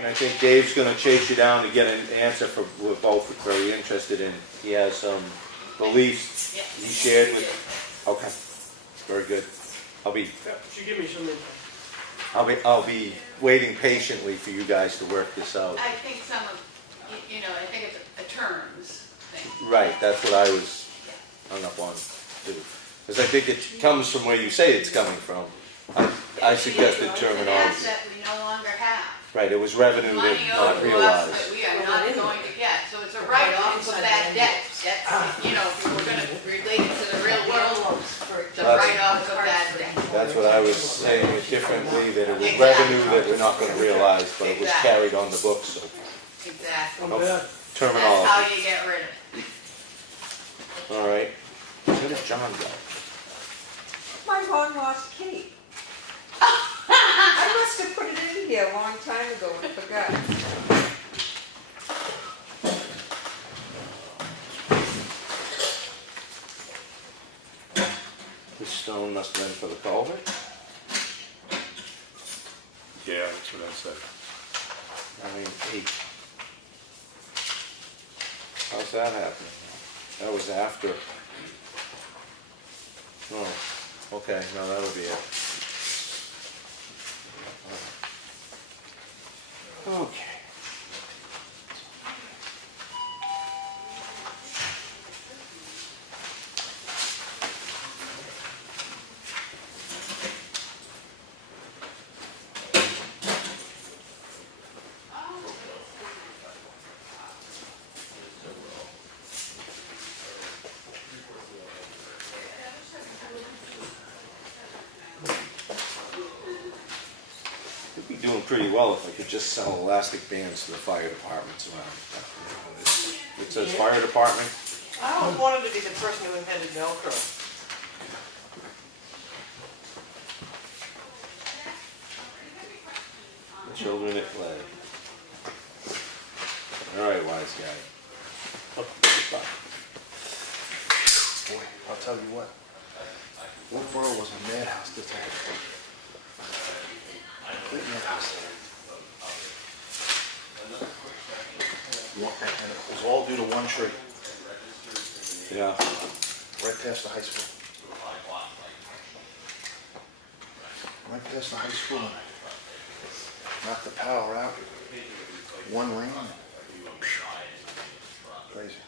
mean, I think Dave's gonna chase you down to get an answer for, we're both very interested in. He has some beliefs he shared with, okay, very good. She give me some info. I'll be waiting patiently for you guys to work this out. I think some of, you know, I think it's a terms thing. Right, that's what I was hung up on too. Because I think it comes from where you say it's coming from. I suggested terminology. It's an asset we no longer have. Right, it was revenue that Money not owed to us that realized. we are not going to get. So it's a write-off of bad debt. That's, you know, if we were going to relate it to the real world, the write-off of bad debt. That's what I was saying it differently, that it was revenue that we're not gonna realize, but it was carried on the books, so. Exactly. I'm bad. That's Terminology. how you get rid of it. All right. Where did John go? My long lost key. I must have put it in here a long time ago and forgot. This stone must have been for the culvert. Yeah, that's what I said. I mean, 8. How's that happening? That was after. Oh, okay, no, that'll be it. Okay. We'd be doing pretty well if I could just sell elastic bands to the fire departments around. It says fire department. I always wanted to be the person who invented Velcro. The children at play. All right, wise guy. Goodbye. Boy, I'll tell you what. Wolfboro was a madhouse this time. Complete madhouse. And it was all due to one tree, Yeah. right past the high school. Right past the high school. Knocked the power out. One ring. Crazy.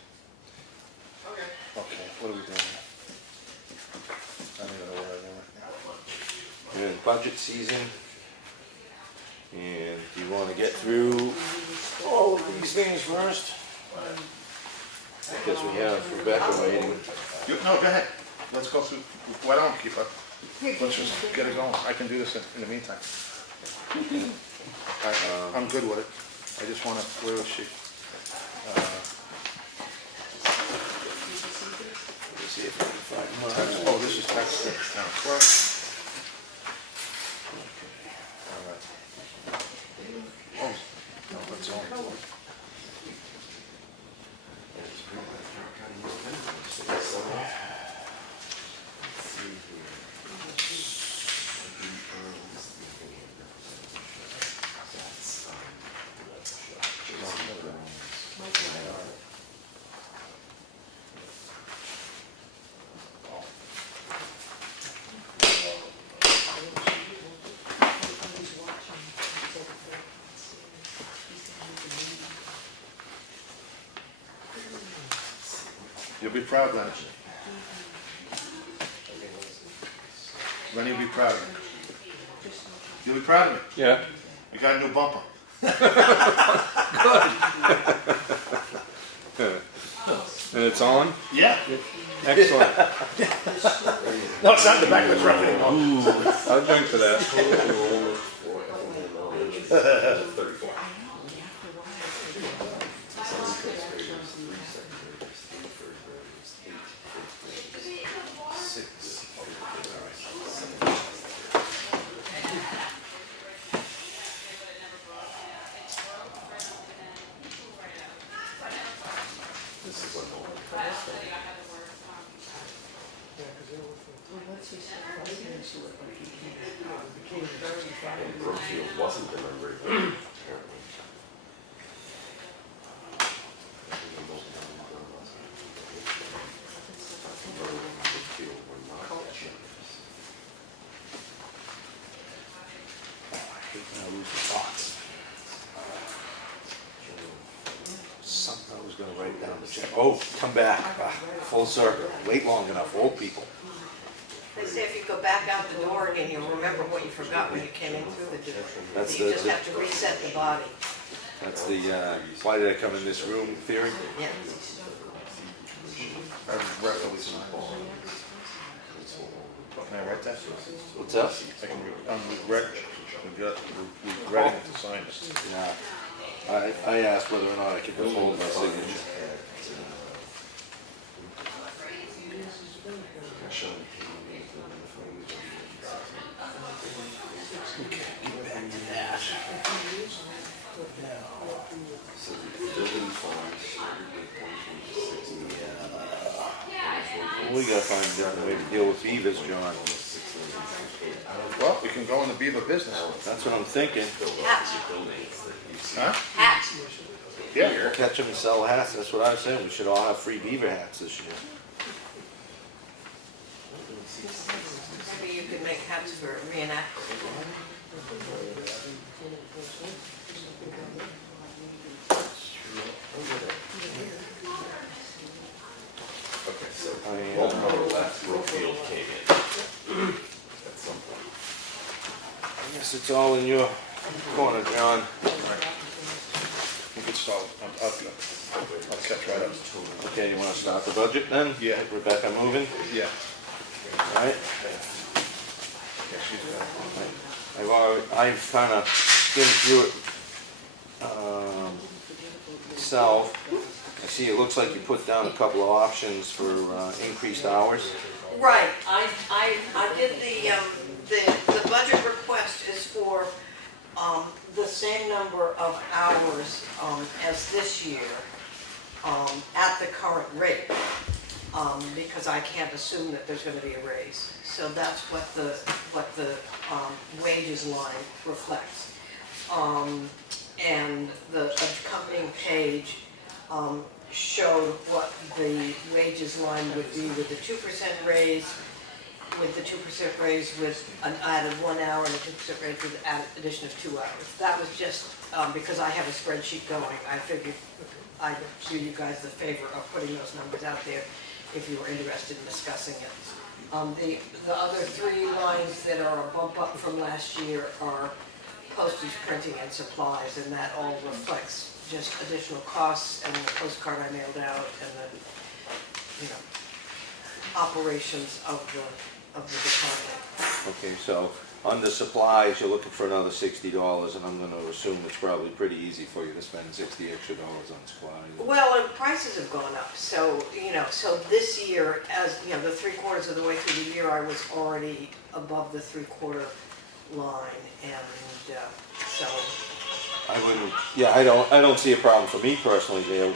Okay, what are we doing here? I don't even know what I'm doing. We're in budget season. And do you want to get through all of these things first? Because we have Rebecca waiting. No, go ahead. Let's go through. Why don't we keep up? Let's just get it going. I can do this in the meantime. I'm good with it. I just want to, where is she? Let's see if we can find mine. Oh, this is tax town clerk. All right. Oh, no, that's all. You'll be proud, Leonard. Lenny will be proud of you. You'll be proud of me. Yeah. You got a new bumper. And it's on? Yeah. Excellent. No, it's not in the back of the truck anymore. I'll drink for that. Brookfield wasn't the number, apparently. down the check. Oh, come back, full circle, wait long enough, old people. They say if you go back out the door again, you'll remember what you forgot when you came in through the door. That's You the- just have to reset the body. That's the, why did I come in this room theory? Yeah. Can I write that? What's up? I can, regretting to sign it. Yeah, I asked whether or not I could withhold my signature. We gotta find a different way to deal with beavers, John. Well, we can go in the beaver business. That's what I'm thinking. Hats. Huh? Hats. Yeah. Catch them and sell hats, that's what I was saying. We should all have free beaver hats this year. Maybe you could make hats for reenactors. Okay, so I, last Brookfield came in at some point. I guess it's all in your corner, John. You could stall. I'll catch right up. Okay, you wanna start the budget then? Yeah. Rebecca moving? Yeah. Alright. I've kind of skimmed through it myself. I see it looks like you put down a couple of options for increased hours. Right, I did the budget request is for, the same number of hours, as this year, at the current rate, because I can't assume that there's gonna be a raise. So that's what the wages line reflects. And the accompanying page, showed what the wages line would be with the 2% raise, with an added 1 hour and a 2% raise with an addition of 2 hours. That was just because I have a spreadsheet going. I figured I'd do you guys the favor of putting those numbers out there if you were interested in discussing it. The other 3 lines that are a bump up from last year are postage, printing, and supplies, and that all reflects just additional costs and the postcard I mailed out and the, operations of the department. Okay, so under supplies, you're looking for another $60, and I'm gonna assume it's probably pretty easy for you to spend $60 extra on supplies. Well, and prices have gone up, so, so this year, as, the 3/4 of the way through the year, I was already above the 3/4 line, and so. I wouldn't, I don't see a problem for me personally, Dale.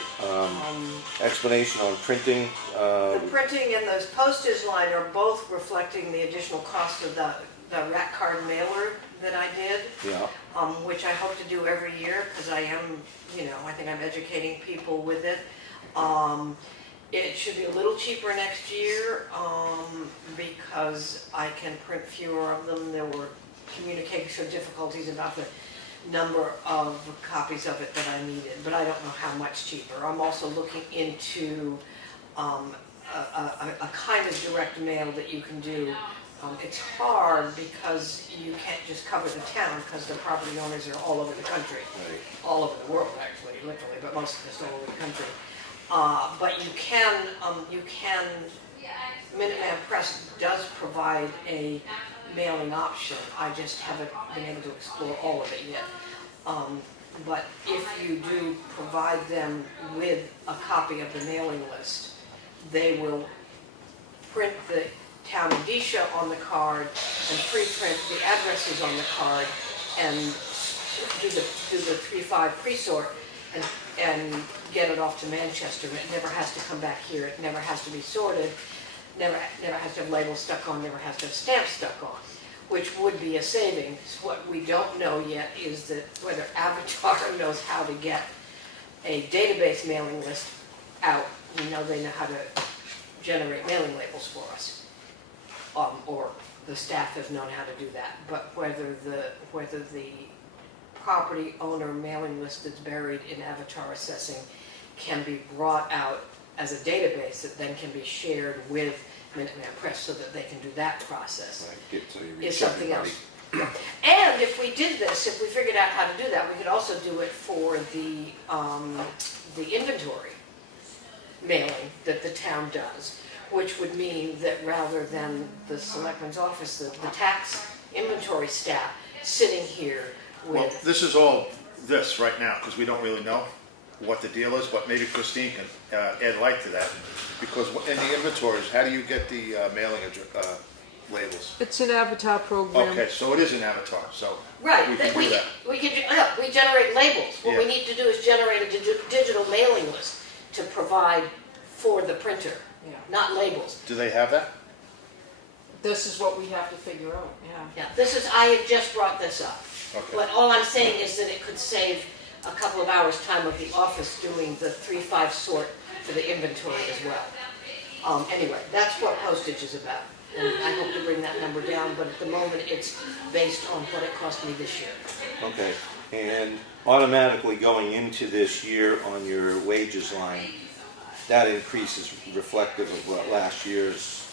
Explanation on printing, The printing and the postage line are both reflecting the additional cost of the rat card mailer that I did, yeah, which I hope to do every year, because I am, I think I'm educating people with it. It should be a little cheaper next year, because I can print fewer of them. There were communication difficulties about the number of copies of it that I needed, but I don't know how much cheaper. I'm also looking into a kind of direct mail that you can do. It's hard because you can't just cover the town, because the property owners are all over the country, right. all over the world actually, literally, but most of us all over the country. But you can, Minuteman Press does provide a mailing option. I just haven't been able to explore all of it yet. But if you do provide them with a copy of the mailing list, they will print the town indicia on the card and pre-print the addresses on the card and do the 3-5 pre-sort and get it off to Manchester. It never has to come back here. It never has to be sorted. Never has to have labels stuck on, never has to have stamps stuck on, which would be a savings. What we don't know yet is that whether Avatar knows how to get a database mailing list out. We know they know how to generate mailing labels for us, or the staff has known how to do that. But whether the property owner mailing list that's buried in Avatar assessing can be brought out as a database that then can be shared with Minuteman Press so that they can do that process. Right, get to you, Is reach something everybody. else. And if we did this, if we figured out how to do that, we could also do it for the inventory mailing that the town does, which would mean that rather than the selectman's office, the tax inventory staff sitting here Well, with, this is all this right now, because we don't really know what the deal is, but maybe Christine can add light to that. Because in the inventories, how do you get the mailing labels? It's an avatar program. Okay, so it is an avatar, so right, we that can do that. we generate labels. What we Yeah. need to do is generate a digital mailing list to provide for the printer, Yeah. not labels. Do they have that? This is what we have to figure out, yeah. Yeah, I have just brought this up. Okay. But all I'm saying is that it could save a couple of hours' time of the office doing the 3-5 sort for the inventory as well. Anyway, that's what postage is about. And I hope to bring that number down, but at the moment it's based on what it cost me this year. Okay, and automatically going into this year on your wages line, that increase is reflective of what last year's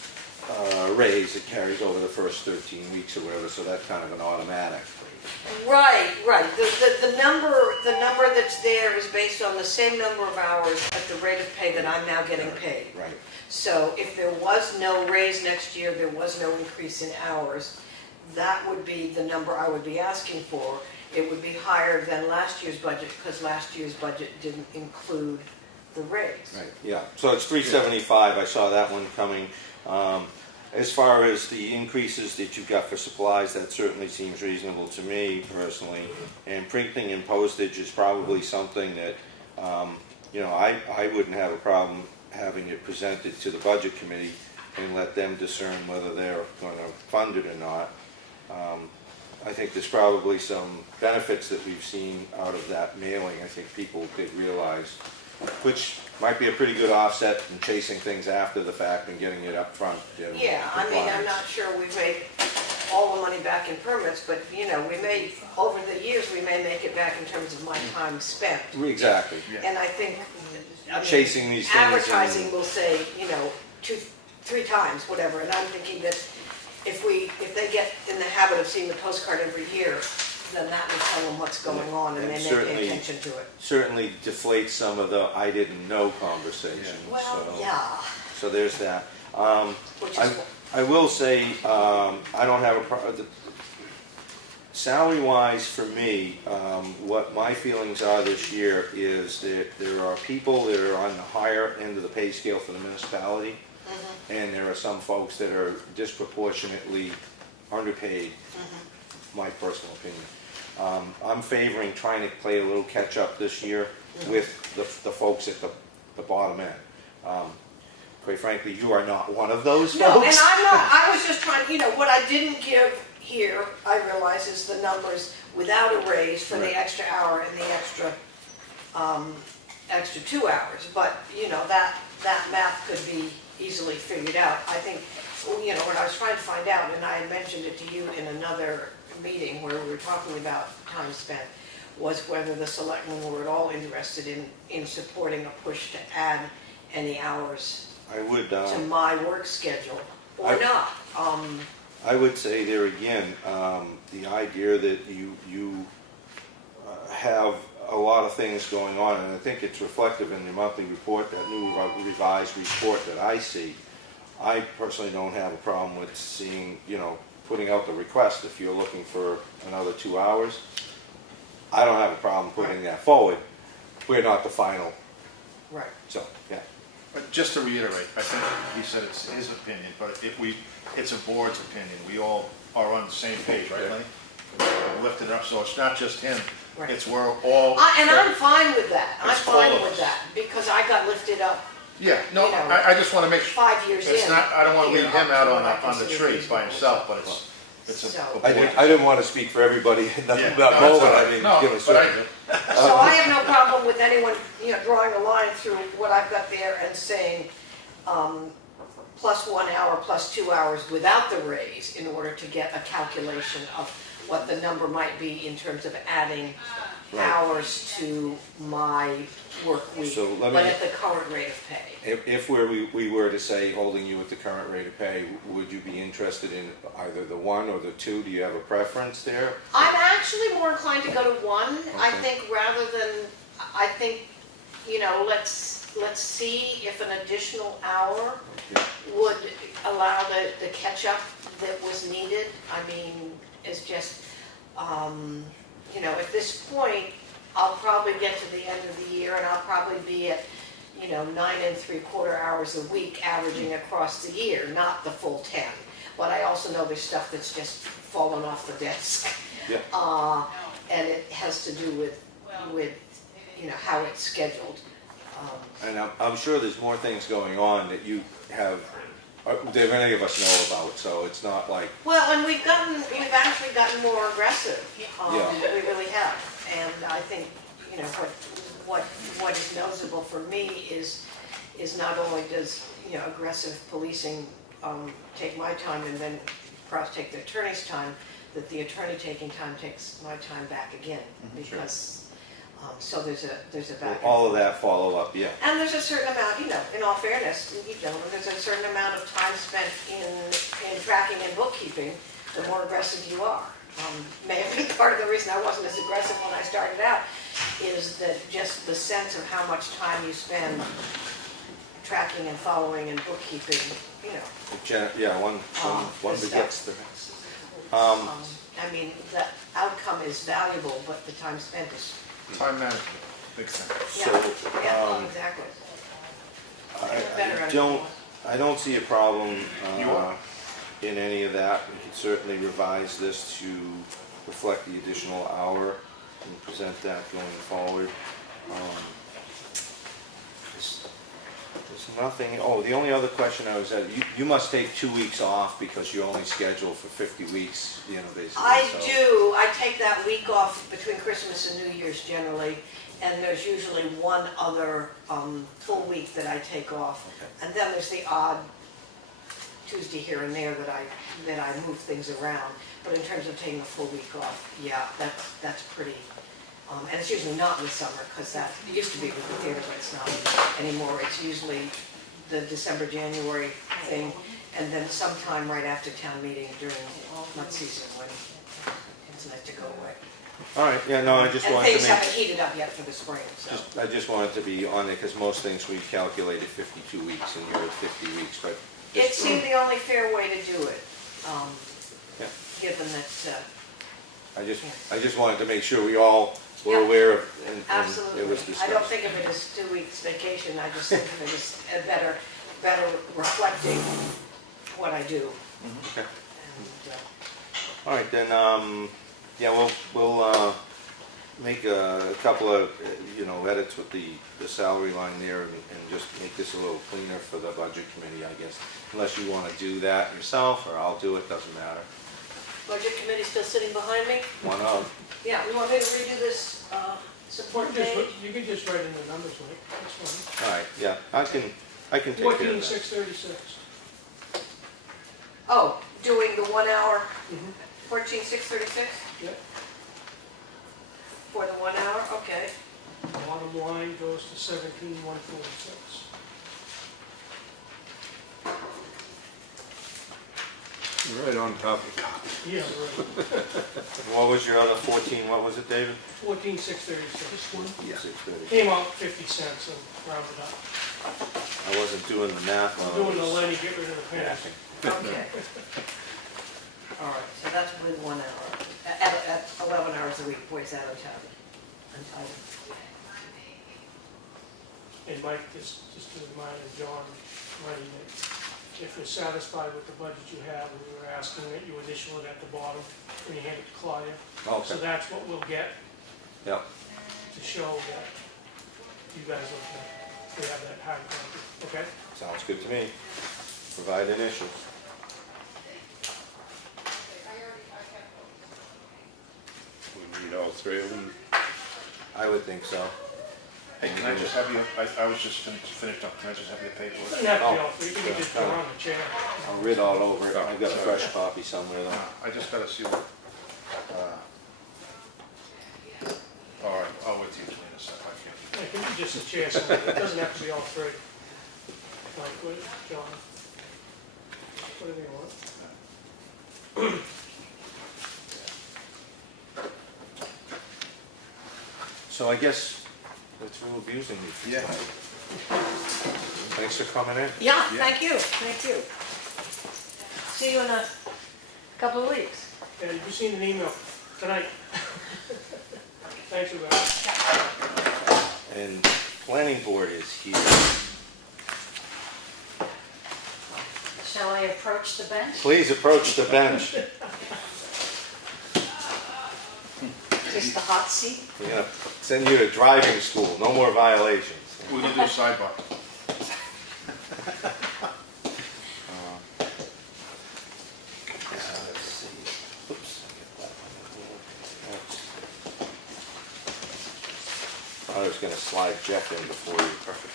raise. It carries over the first 13 weeks or whatever, so that's kind of an automatic. Right. The number that's there is based on the same number of hours at the rate of pay that I'm now getting paid. Right. So if there was no raise next year, there was no increase in hours, that would be the number I would be asking for. It would be higher than last year's budget because last year's budget didn't include the raise. Right, yeah, so it's 375, I saw that one coming. As far as the increases that you've got for supplies, that certainly seems reasonable to me personally. And printing and postage is probably something that, I wouldn't have a problem having it presented to the budget committee and let them discern whether they're going to fund it or not. I think there's probably some benefits that we've seen out of that mailing. I think people did realize, which might be a pretty good offset in chasing things after the fact and getting it up front. Yeah, I mean, I'm not sure we made all the money back in permits, but, we may, over the years, we may make it back in terms of my time spent. Exactly. And I think, Chasing these things. advertising will say, 2-3 times, whatever, and I'm thinking that if they get in the habit of seeing the postcard every year, then that will tell them what's going on and And they may certainly- pay attention to it. Certainly deflates some of the I didn't know conversation. Well, so, yeah, So there's that. which I- is, I will say, I don't have a problem. Salary-wise, for me, what my feelings are this year is that there are people that are on the higher end of the pay scale for the municipality, and there are some folks that are disproportionately underpaid, my personal opinion. I'm favoring trying to play a little catch-up this year with the folks at the bottom end. Quite frankly, you are not one of those no, folks. and I'm not, I was just trying, what I didn't give here, I realize, is the numbers without a raise for the Right. extra hour and the extra 2 hours, but, that math could be easily figured out. I think, what I was trying to find out, and I had mentioned it to you in another meeting where we were talking about time spent, was whether the selectmen were at all interested in supporting a push to add any hours I would. to my work schedule, or not. I would say there again, the idea that you have a lot of things going on, and I think it's reflective in the monthly report, that new revised report that I see. I personally don't have a problem with seeing, putting out the request if you're looking for another 2 hours. I don't have a problem putting that forward. We're not the final, Right. so, yeah. But just to reiterate, I think he said it's his opinion, but it's a board's opinion. We all are on the same page, right, Lenny? Lift it up, so it's not just him. Right. It's we're all. And I'm fine with that. I'm It's all fine of with us. that, because I got lifted up Yeah, no, you know, I just want to make sure. 5 years in. It's not, I don't want to leave him out on Up to what I the consider tree by reasonable. himself, but it's a So- board. I didn't want to speak for everybody in that Yeah, that no, that's moment. all right. I mean, No, given but I certain- do. So I have no problem with anyone, drawing a line through what I've got there and saying, plus 1 hour, plus 2 hours without the raise in order to get a calculation of what the number might be in terms of adding Right. hours to my work week, So let but me- at the current rate of pay. If we were to say holding you at the current rate of pay, would you be interested in either the 1 or the 2? Do you have a preference there? I'm actually more inclined to go to 1, I Okay. think, rather than, I think, you know, let's see if an additional hour Okay. would allow the catch-up that was needed. I mean, it's just, you know, at this point, I'll probably get to the end of the year and I'll probably be at, you know, 9 3/4 hours a week averaging across the year, not the full 10. But I also know there's stuff that's just fallen off the desk. Yeah. And it has to do with, you know, how it's scheduled. And I'm sure there's more things going on that you have, that any of us know about, so it's not like, Well, and we've actually gotten more aggressive. Yeah. We really have. And I think, you know, what is noticeable for me is not only does, you know, aggressive policing take my time and then perhaps take the attorney's time, that the attorney taking time takes my time back again. Sure. Because, so there's a back. and all of forth. that follow-up, yeah. And there's a certain amount, you know, in all fairness, you know, there's a certain amount of time spent in tracking and bookkeeping, the more aggressive you are. May have been part of the reason I wasn't as aggressive when I started out, is that just the sense of how much time you spend tracking and following and bookkeeping, you know. Yeah, one the begets the next. I mean, the outcome is valuable, but the time spent is, Time management, big thing. yeah, exactly. I don't see a problem You are. in any of that. We can certainly revise this to reflect the additional hour and present that going forward. There's nothing, the only other question I was at, you must take 2 weeks off because you're only scheduled for 50 weeks, you know, basically. I so- do. I take that week off between Christmas and New Year's generally, and there's usually one other full week that I take off. Okay. And then there's the odd Tuesday here and there that I move things around. But in terms of taking a full week off, yeah, that's pretty. And it's usually not in the summer, because that, it used to be with the theater, but it's not anymore. It's usually the December, January thing, and then sometime right after town meeting during mud season when it's nice to go away. All right, yeah, no, I just And wanted to things make, haven't heated up yet for the spring, so. I just wanted to be on it, because most things we calculated 52 weeks, and you're at 50 weeks, but. It seemed the only fair way to do it, Yeah. given that, I just wanted to make sure we all were Yeah. aware of, and absolutely. it was I discussed. don't think of it as 2 weeks vacation, I just think of it as a better reflecting what I do. Okay. And, All right, then, yeah, we'll make a couple of, edits with the salary line there and just make this a little cleaner for the budget committee, I guess. Unless you want to do that yourself, or I'll do it, doesn't matter. Budget committee still sitting behind me? One of. Yeah, we want me to redo this support page? You can just write in the numbers, Mike, that's fine. All right, yeah, I can take care of that. 14,636. Oh, doing the 1 hour, Mhm. 14,636 Yep. for the 1 hour? Okay. Bottom line goes to 17,146. Right on top of it. Yeah, right. What was your other 14, what was it, David? 14,636. Yeah. 630. Came out 50 cents and rounded up. I wasn't doing the math on Doing the it. Lenny, get rid of the pennies. Okay. All right, so that's with 1 hour. At 11 hours a week, boys out of town. And Mike, just to remind John, Lenny, that if you're satisfied with the budget you have, and we were asking that you initial it at the bottom when you hand it to Claudia. So Okay, that's what we'll get yeah, to show that you guys we have that hard copy, okay? sounds good to me. Provide initials. We need all three of them. I would think so. Hey, can I just have you, I was just finished up, can I just have your paperwork? Doesn't have to be all three, you can just Yeah. draw on the chair. I'll read all over it. I've got a fresh copy somewhere though. I just gotta see what, It can be just a chair, so it doesn't have to be all three. Mike, what, John? Whatever you want. So I guess that's who abusing me for Yeah. tonight. Thanks for coming in. Yeah, Yeah. thank you, thank you. See you in a couple of weeks. Yeah, you've seen an email tonight. Thanks for that. And planning board is here. Shall I approach the bench? Please approach the bench. Just the hot seat? We're gonna send you to driving school, no more violations. We're gonna do a sidebar. Let's see. Oops, I get that one. I was gonna slide Jeff in before you. Perfect.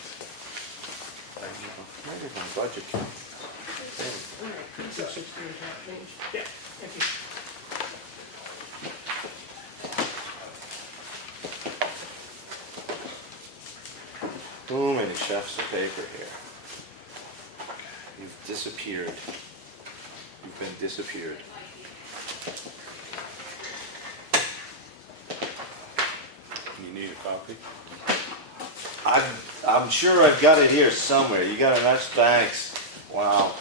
Might have been budget. 260 and half change. Yeah, thank you. Too many chefs of paper here. You've disappeared. You've been disappeared. You need a copy? I'm sure I've got it here somewhere. You got a nice, thanks. Wow.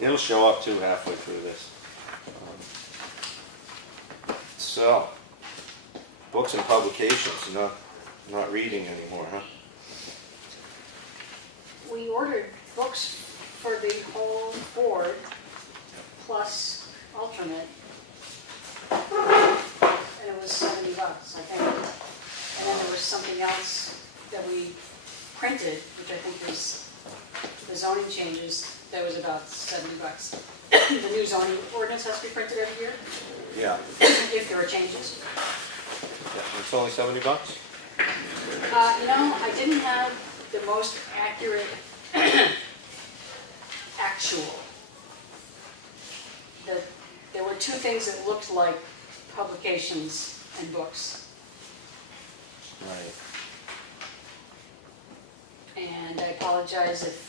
It'll show up too halfway through this. So, books and publications, not reading anymore, huh? We ordered books for the whole board, plus alternate. And it was $70, I think. And then there was something else that we printed, which I think was the zoning changes, that was about $70. The new zoning ordinance has to be printed every year, Yeah. if there are changes. Yeah, it's only $70? You know, I didn't have the most accurate actual. There were two things that looked like publications and books. Right. And I apologize if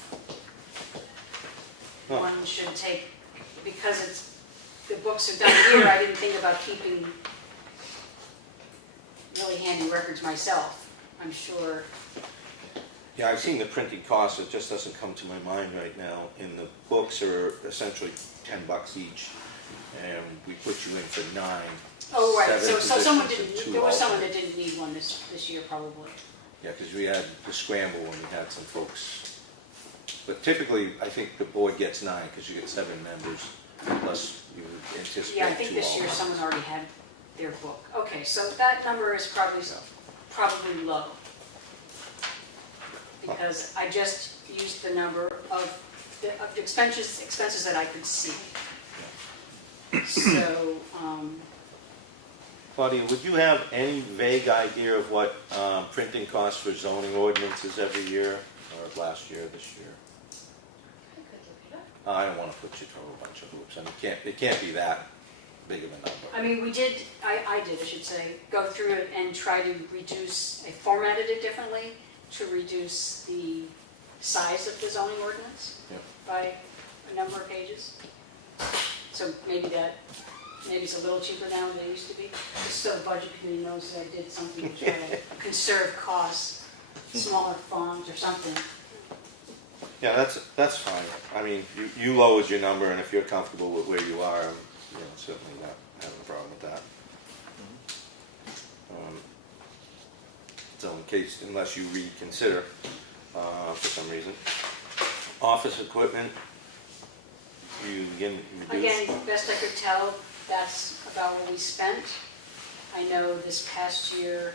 Huh. one should take, because the books are done here, I didn't think about keeping really handy records myself. I'm sure. Yeah, I've seen the printing costs, it just doesn't come to my mind right now. And the books are essentially $10 each, and we put you in for 9. Oh, right, 7 so someone positions and didn't, 2 there was someone alternates. that didn't need one this year probably. Yeah, because we had the scramble when we had some folks. But typically, I think the board gets 9, because you get 7 members, plus you would anticipate 2 Yeah, I think this year alternates. someone already had their book. Okay, so that number is probably low. Because I just used the number of the expenses that I could see. So, Claudia, would you have any vague idea of what printing costs for zoning ordinances every year, or last year, this year? I could look it up. I don't want to put you through a bunch of hoops, and it can't be that big of a number. I mean, I should say, go through it and try to reduce, I formatted it differently to reduce the size of the zoning ordinance Yep. by a number of pages. So maybe it's a little cheaper now than it used to be, just so the budget committee knows that I did something to try to conserve costs, smaller fonts or something. Yeah, that's fine. I mean, you lowered your number, and if you're comfortable with where you are, I'm certainly not having a problem with that. So in case, unless you reconsider for some reason. Office equipment, you again reduced? Again, best I could tell, that's about what we spent. I know this past year,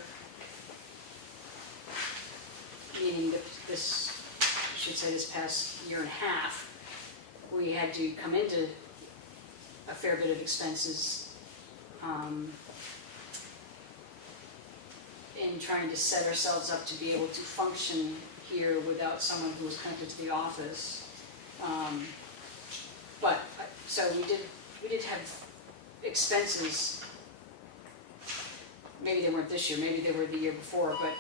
meaning this, I should say this past year and a half, we had to come into a fair bit of expenses in trying to set ourselves up to be able to function here without someone who was connected to the office. So we did have expenses. Maybe they weren't this year, maybe they were the year before, but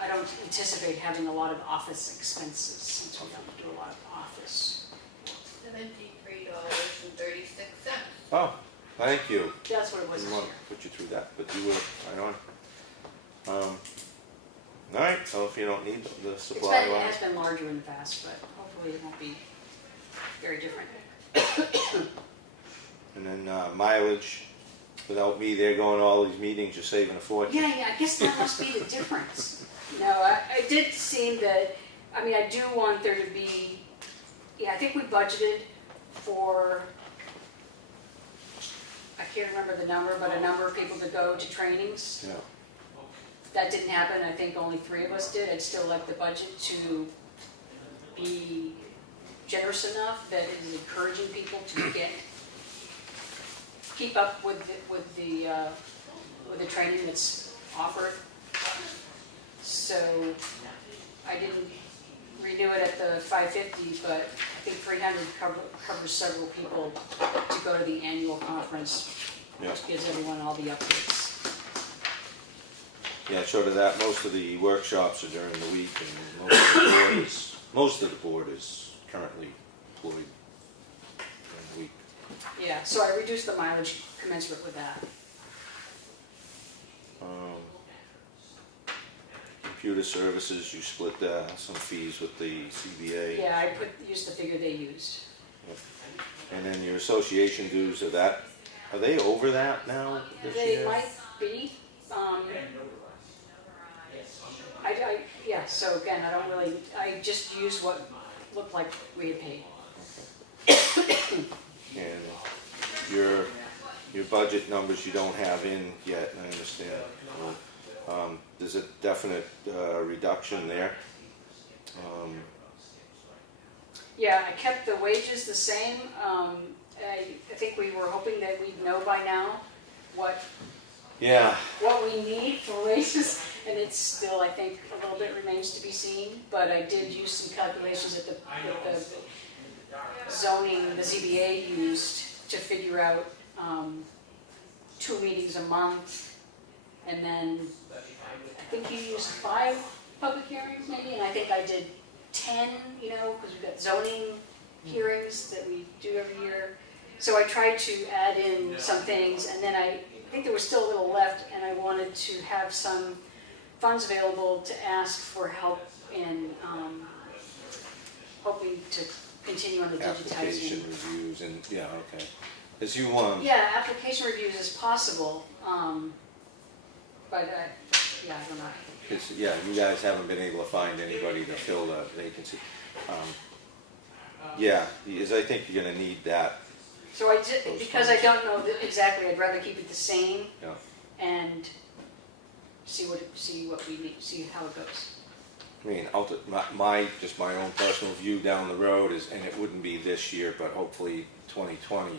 I don't anticipate having a lot of office expenses since we don't do a lot of office. $73.36. Oh, thank you. That's what it was Didn't this want year. to put you through that, but you were right on. All right, so if you don't need the supply It line, has been larger in the past, but hopefully it won't be very different. and then mileage, without me there going to all these meetings, you're saving a fortune. Yeah, I guess that must be the difference. No, I did seem that, I mean, I do want there to be, I think we budgeted for, I can't remember the number, but a number of people to go to trainings. Yeah. That didn't happen, I think only 3 of us did. I'd still like the budget to be generous enough that it is encouraging people to keep up with the training that's offered. So I didn't renew it at the 550, but I think 300 covers several people to go to the annual conference, Yeah. which gives everyone all the updates. Yeah, so to that, most of the workshops are during the week, and most of the board is currently employed during the week. Yeah, so I reduced the mileage commensurate with that. Computer services, you split some fees with the CBA. Yeah, I used the figure they used. And then your association dues, are they over that now this They year? might be, yeah, so again, I just used what looked like we had paid. And your budget numbers you don't have in yet, I understand. There's a definite reduction there. Yeah, I kept the wages the same. I think we were hoping that we'd know by now what Yeah, we need for wages, and it's still, I think, a little bit remains to be seen, but I did use some calculations that the zoning, the ZBA used to figure out 2 meetings a month, and then I think you used 5 public hearings maybe, and I think I did 10, because we've got zoning hearings that we do every year. So I tried to add in some things, and then I think there was still a little left, and I wanted to have some funds available to ask for help in hoping to continue on the application digitizing. reviews and, yeah, okay. As you Yeah, application reviews is possible, but yeah, I don't know. Because, yeah, you guys haven't been able to find anybody to fill the vacancy. Yeah, because I think you're gonna need that. So because I don't know exactly, I'd rather keep it the same Yeah. and see what we need, see how it goes. I mean, just my own personal view down the road is, and it wouldn't be this year, but hopefully 2020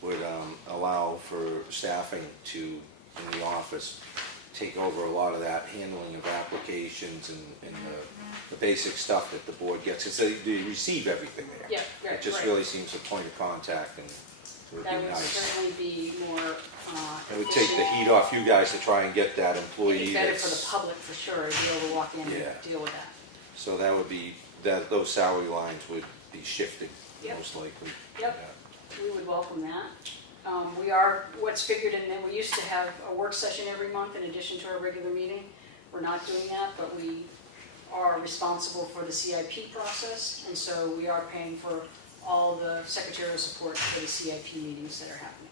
would allow for staffing to, in the office, take over a lot of that handling of applications and the basic stuff that the board gets. It's they receive everything there. Yeah, right, It just right. really seems a point of contact, and it would be That would nice. certainly be more It would take the heat off you guys to try and get that employee. It'd be better for the that's- public for sure, to be able to walk in Yeah. and deal with that. So that would be, those salary lines would be shifting, Yep. most likely. Yep. We would welcome that. What's figured in there, we used to have a work session every month in addition to our regular meeting. We're not doing that, but we are responsible for the CIP process, and so we are paying for all the secretarial support for the CIP meetings that are happening.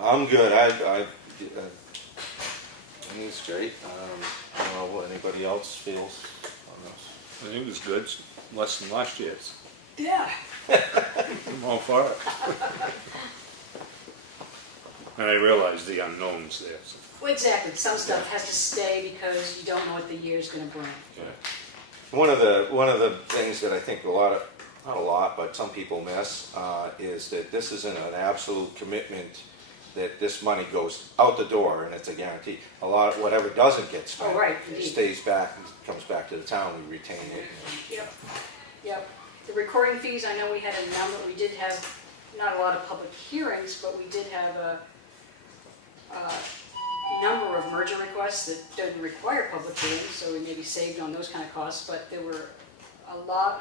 I'm good. I think it's great. I don't know what anybody else feels on this. I think it was good, it's less than last year's. Yeah. I'm all for it. And I realize the unknowns there, so. Well, exactly. Some stuff has to stay because you don't know what the year's going to bring. One of the things that I think not a lot, but some people miss, is that this isn't an absolute commitment that this money goes out the door and it's a guarantee. Whatever doesn't get spent Oh, right, indeed. stays back, comes back to the town, we retain it. Yep. Yep. The recording fees, I know we had a number, we did have not a lot of public hearings, but we did have a number of a merger request that doesn't require public hearing, so we maybe saved on those kind of costs, but there were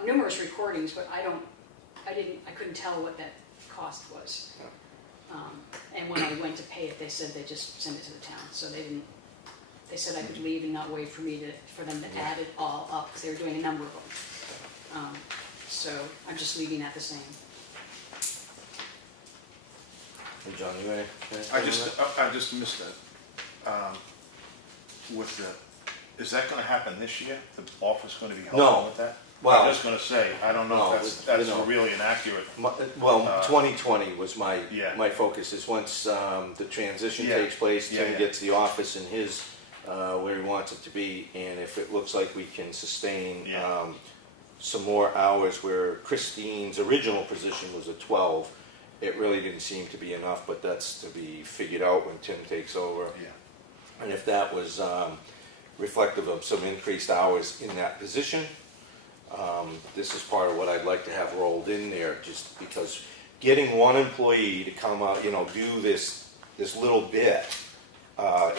numerous recordings, but I couldn't tell what that cost was. And when I went to pay it, they said they just sent it to the town, so they said I could leave and not wait for them to add it all up, because they were doing a number of them. So I'm just leaving that the same. Hey, John, you ready? I just missed that. Is that gonna happen this year? The office gonna be helping No. with that? Well, I'm just gonna say, I don't know no, if that's no. really inaccurate. Well, 2020 was my Yeah. my focus. Is once the transition Yeah. takes place, Yeah, Tim yeah. gets the office in his where he wants it to be, and if it looks like we can sustain Yeah. some more hours, where Christine's original position was at 12, it really didn't seem to be enough. But that's to be figured out when Tim takes over. Yeah. And if that was reflective of some increased hours in that position, this is part of what I'd like to have rolled in there, just because getting one employee to come out, do this little bit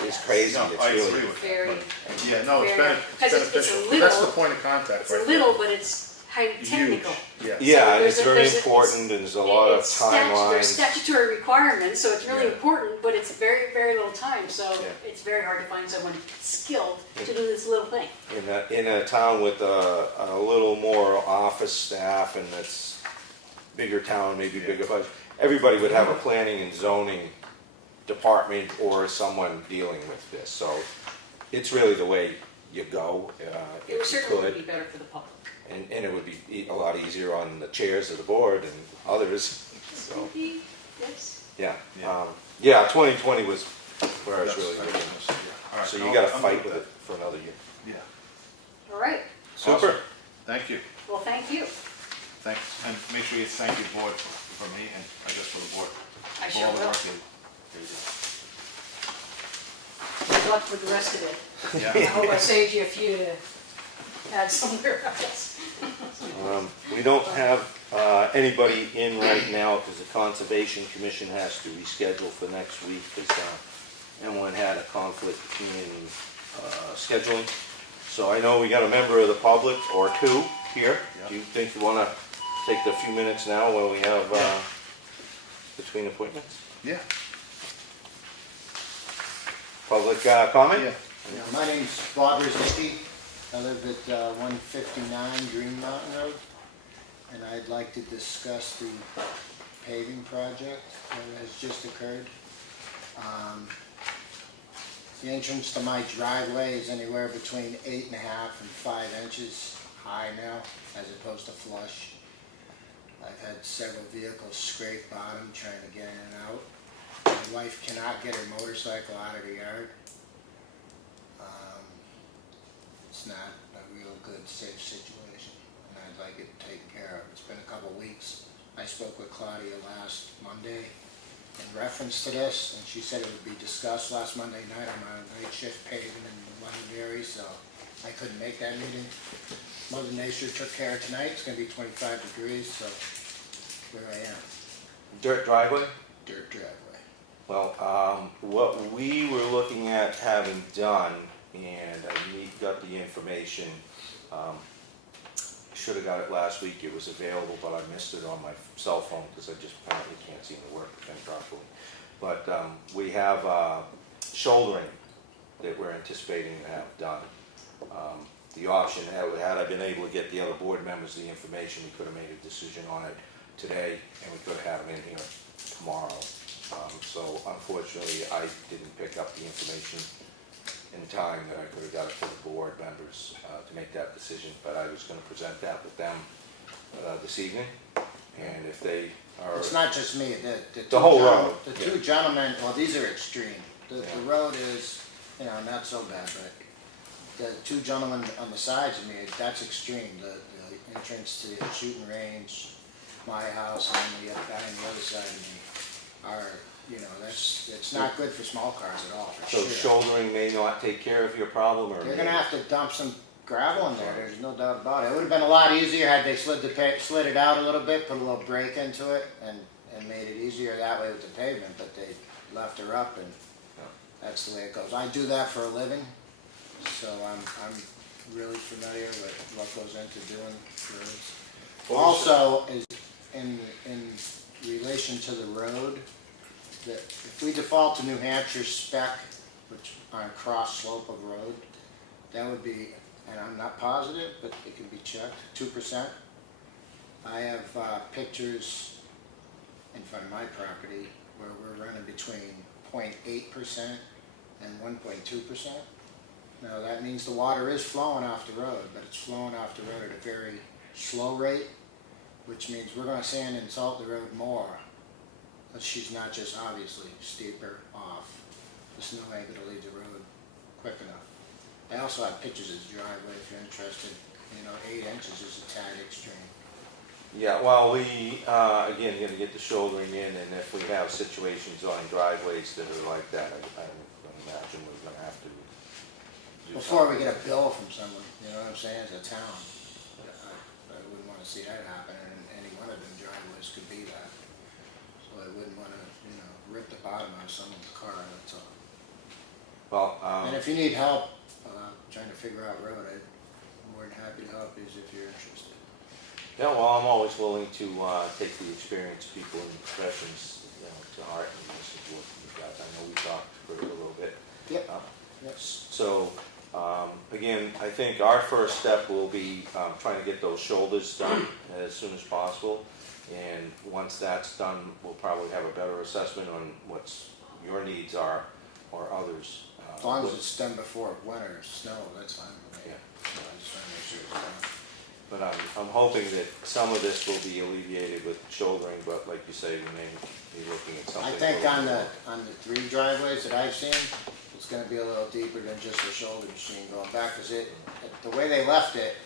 is crazy. No, It's I really, agree with Very, that. But, yeah, no, it's very- 'cause it's beneficial. a little- That's the point of contact it's right a there. little, but it's highly Huge. technical. Yeah. yeah, So it's very there's a- important, and there's a lot of There's timelines. statutory requirements, so it's really Yeah. important, but it's very, very little time, so Yeah. it's very hard to find someone skilled to do this little thing. In a town with a little more office staff, and that's bigger town, maybe Yeah. bigger budget, everybody would have a planning and zoning department or someone dealing with this. So it's really the way you go, It would if you certainly could. be better for the public. And it would be a lot easier on the chairs of the board and others. So, Yes. yeah. Yeah. 2020 was where I was That's- really that's- looking. yeah. All right, So no, you got to I'm fight good with it for another year. Yeah. All right, Super. Awesome. Thank you. well, thank you. Thanks, and make sure you thank your board for me and I guess for the board. I For sure all the will. work you Good luck with the rest of it. do. I Yeah. hope I saved you a few to add somewhere else. We don't have anybody in right now because the Conservation Commission has to reschedule for next week because Emlyn had a conflict in scheduling. So I know we got a member of the public or two here. Yeah. Do you think you want to take the few minutes now while we have between appointments? Yeah. Public comment? Yeah. Yeah, my name's Bob Riznicki. I live at 159 Green Mountain Road, and I'd like to discuss the paving project that has just occurred. The entrance to my driveway is anywhere between 8.5 and 5 inches high now, as opposed to flush. I've had several vehicles scrape bottom trying to get in and out. My wife cannot get her motorcycle out of the yard. It's not a real good, safe situation, and I'd like it taken care of. It's been a couple weeks. I spoke with Claudia last Monday in reference to this, and she said it would be discussed last Monday night. I'm on a night shift paving in Londonderry, so I couldn't make that meeting. Mother Nature took care of tonight. It's gonna be 25 degrees, so here I am. Dirt driveway? Dirt driveway. Well, what we were looking at having done, and I got the information, should have got it last week, it was available, but I missed it on my cell phone because I just apparently can't seem to work the thing properly. But we have shouldering that we're anticipating to have done. The option, had I been able to get the other board members the information, we could have made a decision on it today, and we could have had them in here tomorrow. So unfortunately, I didn't pick up the information in time that I could have got it to the board members to make that decision, but I was going to present that with them this evening, and if they are... It's not just me, the The whole two road, The two gentlemen, well, these are extreme. The road is, not so bad, but the two gentlemen on the sides of me, that's extreme. The entrance to the shooting range, my house, and the guy on the other side of me are, it's not good for small cars at all, for So sure. shouldering may not take care of your problem, or... They're gonna have to dump some gravel in there, there's no doubt about it. It would've been a lot easier had they slid it out a little bit, put a little break into it, and made it easier that way with the pavement, but they left her up, and that's the way it goes. I do that for a living, so I'm really familiar with what goes into doing roads. Also, is in relation to the road, that if we default to New Hampshire spec, which on cross slope of road, that would be, and I'm not positive, but it can be checked, 2%. I have pictures in front of my property where we're running between 0.8% and 1.2%. Now that means the water is flowing off the road, but it's flowing off the road at a very slow rate, which means we're going to sand and salt the road more, but she's not just obviously steeper off. The snow ain't going to leave the road quick enough. I also have pictures of the driveway if you're interested. 8 inches is a tad extreme. Yeah, well, we, again, gonna get the shouldering in, and if we have situations on driveways that are like that, I imagine we're gonna have to do Before we something. get a bill from someone, you know what I'm saying, as a town, I wouldn't want to see that happen, and any one of them driveways could be that. So I wouldn't want to, rip the bottom out of someone's car, that's all. Well, And if you need help trying to figure out road, I'm more than happy to help you if you're interested. yeah, well, I'm always willing to, take the experienced people and professions, to heart, and this is what we've got. I know we talked for a little bit. Yep. So, again, I think our first step will be trying to get those shoulders done as soon as possible. And once that's done, we'll probably have a better assessment on what's your needs are or others. As long as it's done before winter, snow, that's fine with me. Yeah. So I just want to make sure it's done. But I'm hoping that some of this will be alleviated with shouldering, but like you say, we may be looking at something. I think on the 3 driveways that I've seen, it's gonna be a little deeper than just a shoulder machine going back, because the way they left it,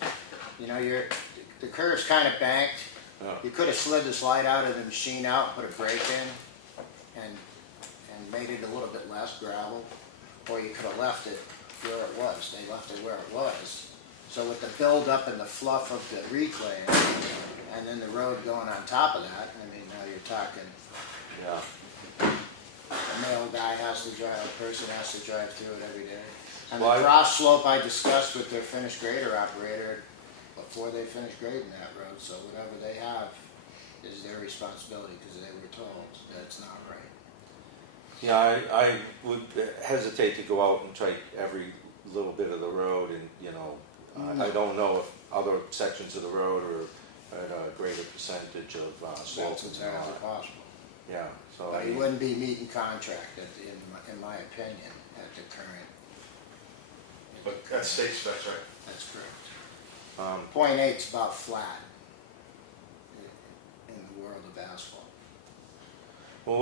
the curve's kind of banked. Yeah. You could have slid the slide out of the machine out, put a brake in, and made it a little bit less gravel, or you could have left it where it was. They left it where it was. So with the build up and the fluff of the reclaim, and then the road going on top of that, I mean, now you're talking, Yeah. a male guy has to drive, a person has to drive through it every day. And Well, the cross slope I discussed with their finished grader operator before they finish grading that road, so whatever they have is their responsibility, because they were told that's not right. Yeah, I would hesitate to go out and take every little bit of the road, and, I don't know if other sections of the road are at a greater percentage of slope That's as than bad as not. possible. Yeah, so. But you wouldn't be meeting contract, in my opinion, at the current. But that's state specs, right? That's correct. 0.8's about flat in the world of asphalt. Well,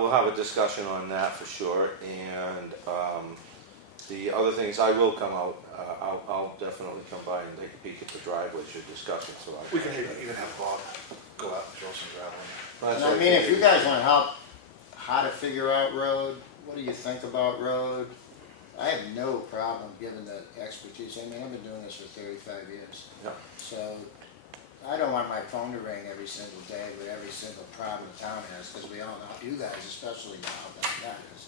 we'll have a discussion on that for sure, and the other things, I will come out, I'll definitely come by and take a peek at the driveways you're discussing, so I. We can even have Bob go out and throw some gravel in. Well, that's And I what mean, if you figured. guys want help, how to figure out road, what do you think about road? I have no problem given the expertise. I mean, I've been doing this for 35 years. Yeah. So I don't want my phone to ring every single day with every single problem the town has, because we all know, you guys especially know how bad that is.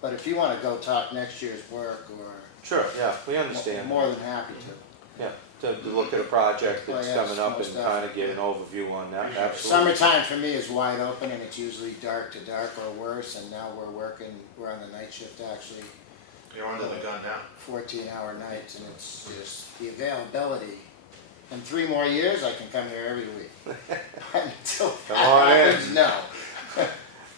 But if you want to go talk next year's work, or Sure, yeah, we understand. more than happy to. Yeah, to look at a project that's Oh, yes, coming up most and kind of get an overview on that, absolutely. Summertime for me is wide open, and it's usually dark to dark or worse, and now we're on the night shift actually, You're under the gun now. 14-hour nights, and it's just the availability. In 3 more years, I can come here every week. Until Come that on in. happens,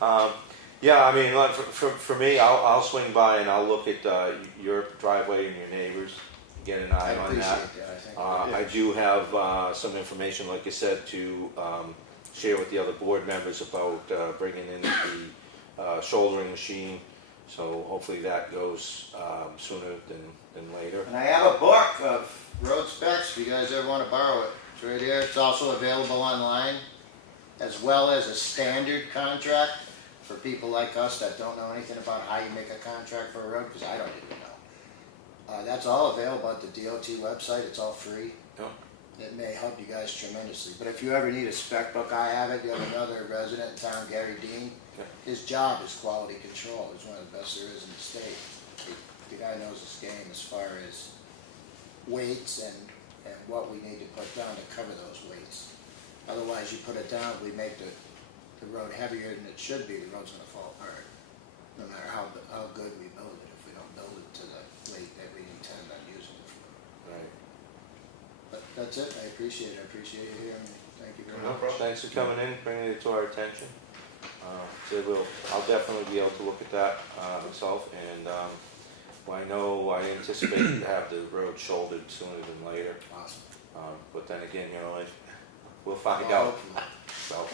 no. Yeah, I mean, like, for me, I'll swing by and I'll look at your driveway and your neighbors, get an I eye on appreciate that. that, I think. I do have some information, like you said, to share with the other board members about bringing in the shouldering machine. So hopefully that goes sooner than later. And I have a book of road specs, if you guys ever want to borrow it. It's right here. It's also available online, as well as a standard contract for people like us that don't know anything about how you make a contract for a road, because I don't even know. That's all available at the DOT website. It's all free. Yeah. It may help you guys tremendously. But if you ever need a spec book, I have it. You have another resident in town, Gary Dean. his job is quality control. He's one of the best there is in the state. The guy knows his game as far as weights and what we need to put down to cover those weights. Otherwise, you put it down, we make the road heavier than it should be, the road's gonna fall apart. No matter how good we build it, if we don't build it to the weight that we intend on using it for. Right. But that's it, I appreciate you hearing me, thank you very No much. problem. Thanks for coming in, bringing it to our attention. I'll definitely be able to look at that myself, and I anticipate to have the road shouldered sooner than later. Awesome. But then again, we'll find out. So,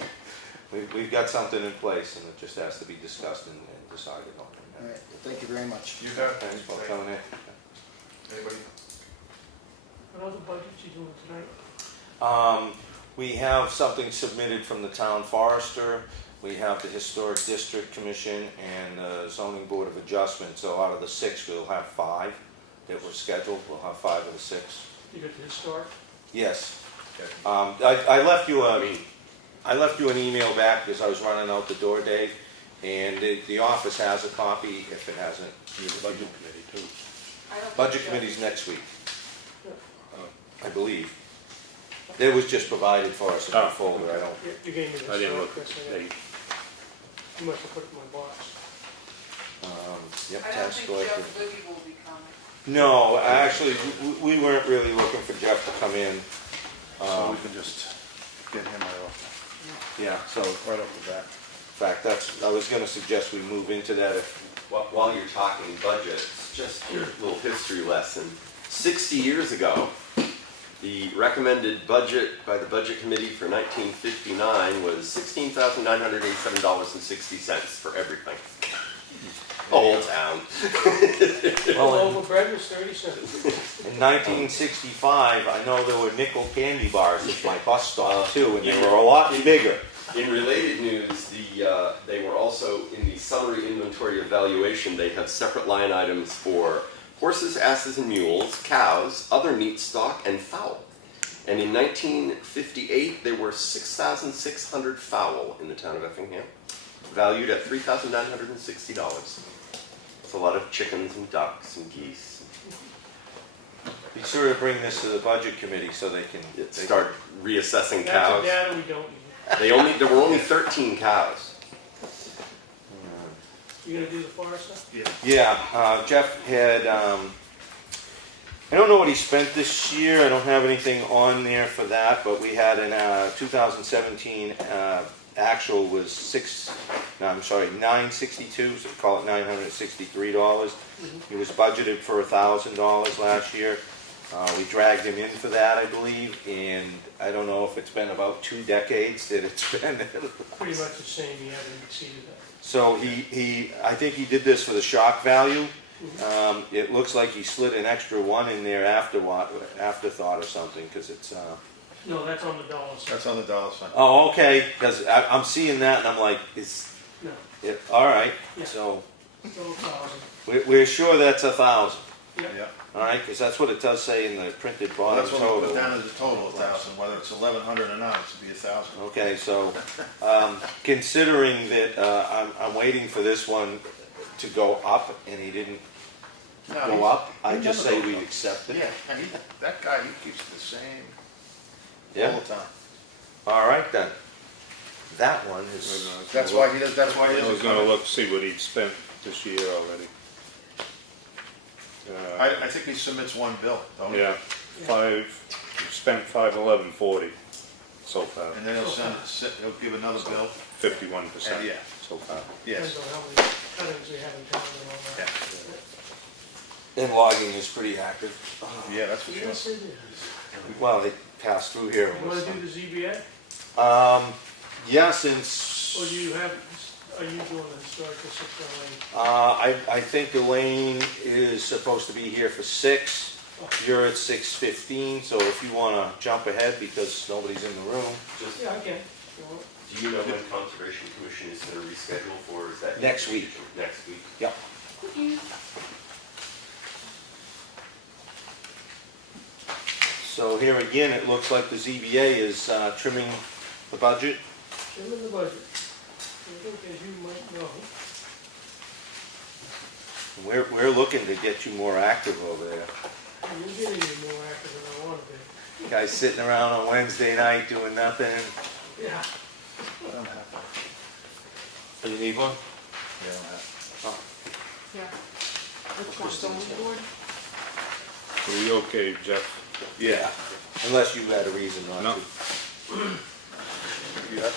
we've got something in place, and it just has to be discussed and decided on. All right, thank you very much. You got it. Thanks for coming in. Anybody? What other budgets you doing tonight? We have something submitted from the town forester. We have the Historic District Commission and the Zoning Board of Adjustment. So out of the 6, we'll have 5 that were scheduled. We'll have 5 of the 6. You got the historic? Yes. Okay. I left you an email back because I was running out the door, Dave, and the office has a copy if it hasn't. The budget committee too. Budget committee's next week, Yeah. I believe. It was just provided for us in the folder. I don't. You gave me the I didn't historic, look at Chris, the date. you must have put it in my box. Yep. I don't Tax think collector. Jeff Boogie will be coming. No, actually, we weren't really looking for Jeff to come in. So we can just get him right off, Yeah, so, right off the bat. in fact, I was gonna suggest we move into that if, While you're talking budgets, just your little history lesson. 60 years ago, the recommended budget by the Budget Committee for 1959 was $16,987.60 for everything. The whole town. Well, over bread was 30 cents. in 1965, I know there were nickel candy bars at my bus stop too, and they were a lot bigger. In related news, they were also in the summary inventory evaluation. They have separate line items for horses, asses, and mules, cows, other meat stock, and fowl. And in 1958, there were 6,600 fowl in the town of Effingham, valued at $3,960. It's a lot of chickens and ducks and geese. Be sure to bring this to the budget committee so they can Start reassessing That's cows. a data we don't need. There were only 13 cows. You gonna do the forest stuff? Yeah, Jeff had, I don't know what he spent this year, I don't have anything on there for that, but we had in 2017, actual was $962, so call it $963. He was budgeted for $1,000 last year. We dragged him in for that, I believe, and I don't know if it's been about 2 decades that it's been. Pretty much the same, you haven't exceeded that. So I think he did this for the shock value. It looks like he slid an extra 1 in there afterthought or something, because it's, No, that's on the dollar sign. That's on the dollar sign. oh, okay, because I'm seeing that and I'm like, No, all right, Yeah. so it's over 1,000. we're sure that's 1,000, Yeah. all right, because that's what it does say in the printed Well, bottom that's what we put total. down as a total, 1,000, whether it's 1,100 or not, it should be 1,000. Okay, so, considering that, I'm waiting for this one to go up and he didn't No, go he's- up, I he just never say goes we up. accept it. Yeah, and that guy, he keeps the same Yeah, all the time. all right then. That one is, That's why he does, that's why he I was doesn't gonna come in. look, see what he'd spent this year already. I think he submits one bill, don't he? Yeah, spent $511.40 so far, And then he'll give another bill. 51% Yeah. so far. Yes. Depends on how many cuttings they have in town and all Yeah. that. and logging is pretty active. Yeah, that's for sure. Yes, it is. Well, they passed through here. You wanna do the ZBA? Yeah, since, Or do you have, are you doing the historic district on I think Elaine is supposed to be here for 6. You're at 6:15, so if you wanna jump ahead because nobody's in the room. Just, Yeah, I can. If you want. do you know when Conservation Commission is going to reschedule for? Is that Next week. Next week. Yep. So here again, it looks like the ZBA is trimming the budget. Give them the budget. think as you might know, We're looking to get you more active over there. you're getting me more active than I want to be. Guys sitting around on Wednesday night doing nothing. Yeah. I don't have one. Oh, you need one? Yeah, I don't have. Yeah. Which one's on the board? Are we okay, Jeff? Yeah. Unless you had a reason not No. to. Yeah.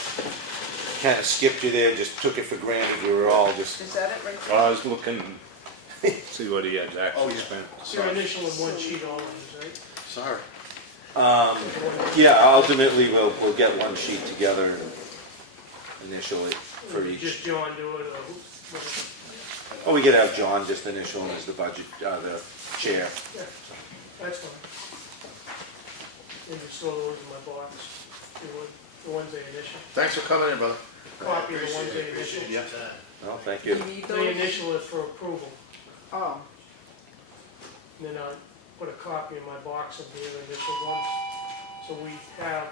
Kind of skipped you there, just took it for granted you were all just, Is that it right Well, there? I was looking, see what he had actually spent. Your initial in one sheet always, right? Sorry. yeah, ultimately we'll get one sheet together initially for Or each. just John do it, or whatever. Or we could have John just initial as the budget, the chair. Yeah, that's fine. And just throw those in my box, the ones they initial. Thanks for coming in, brother. Copy of the ones they initial. Yeah. Well, thank Do you. you need They those? initial it for approval, Oh, and then I put a copy in my box of the initial ones. So we have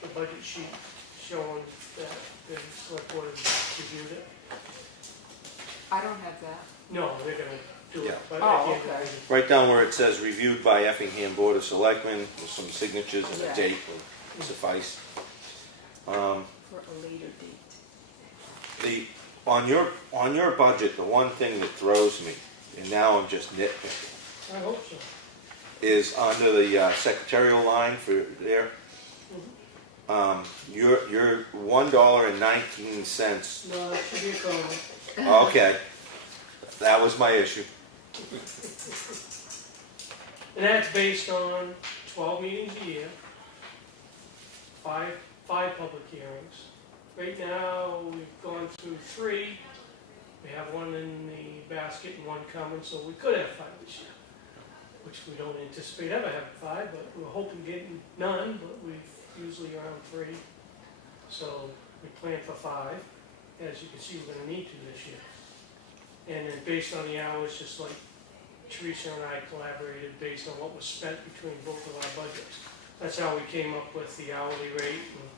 the budget sheet showing that the select board has reviewed it. I don't have that. No, they're gonna do Yeah. it, but Oh, I can't do okay. it. Right down where it says reviewed by Effingham Board of Selectmen, with some signatures and a Yeah. date will suffice. For a later date. On your budget, the one thing that throws me, and now I'm just nitpicking, I hope so. is under the secretarial line for there. Your $1.19. No, that should be a comment. Okay, that was my issue. And that's based on 12 meetings a year, five public hearings. Right now, we've gone through 3. We have one in the basket and one coming, so we could have 5 this year, which we don't anticipate ever having 5, but we're hoping getting none, but we've usually around 3. So we plan for 5. As you can see, we're gonna need to this year. And then based on the hours, just like Teresa and I collaborated based on what was spent between both of our budgets. That's how we came up with the hourly rate and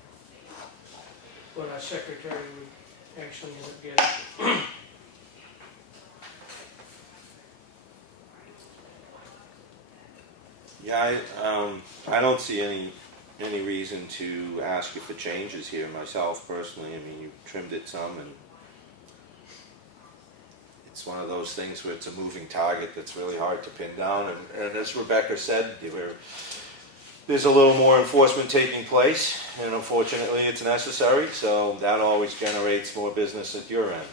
what our secretary would actually end up getting. Yeah, I don't see any reason to ask you for changes here myself personally. I mean, you trimmed it some, and it's one of those things where it's a moving target that's really hard to pin down. And as Rebecca said, there's a little more enforcement taking place, and unfortunately it's necessary, so that always generates more business at your end.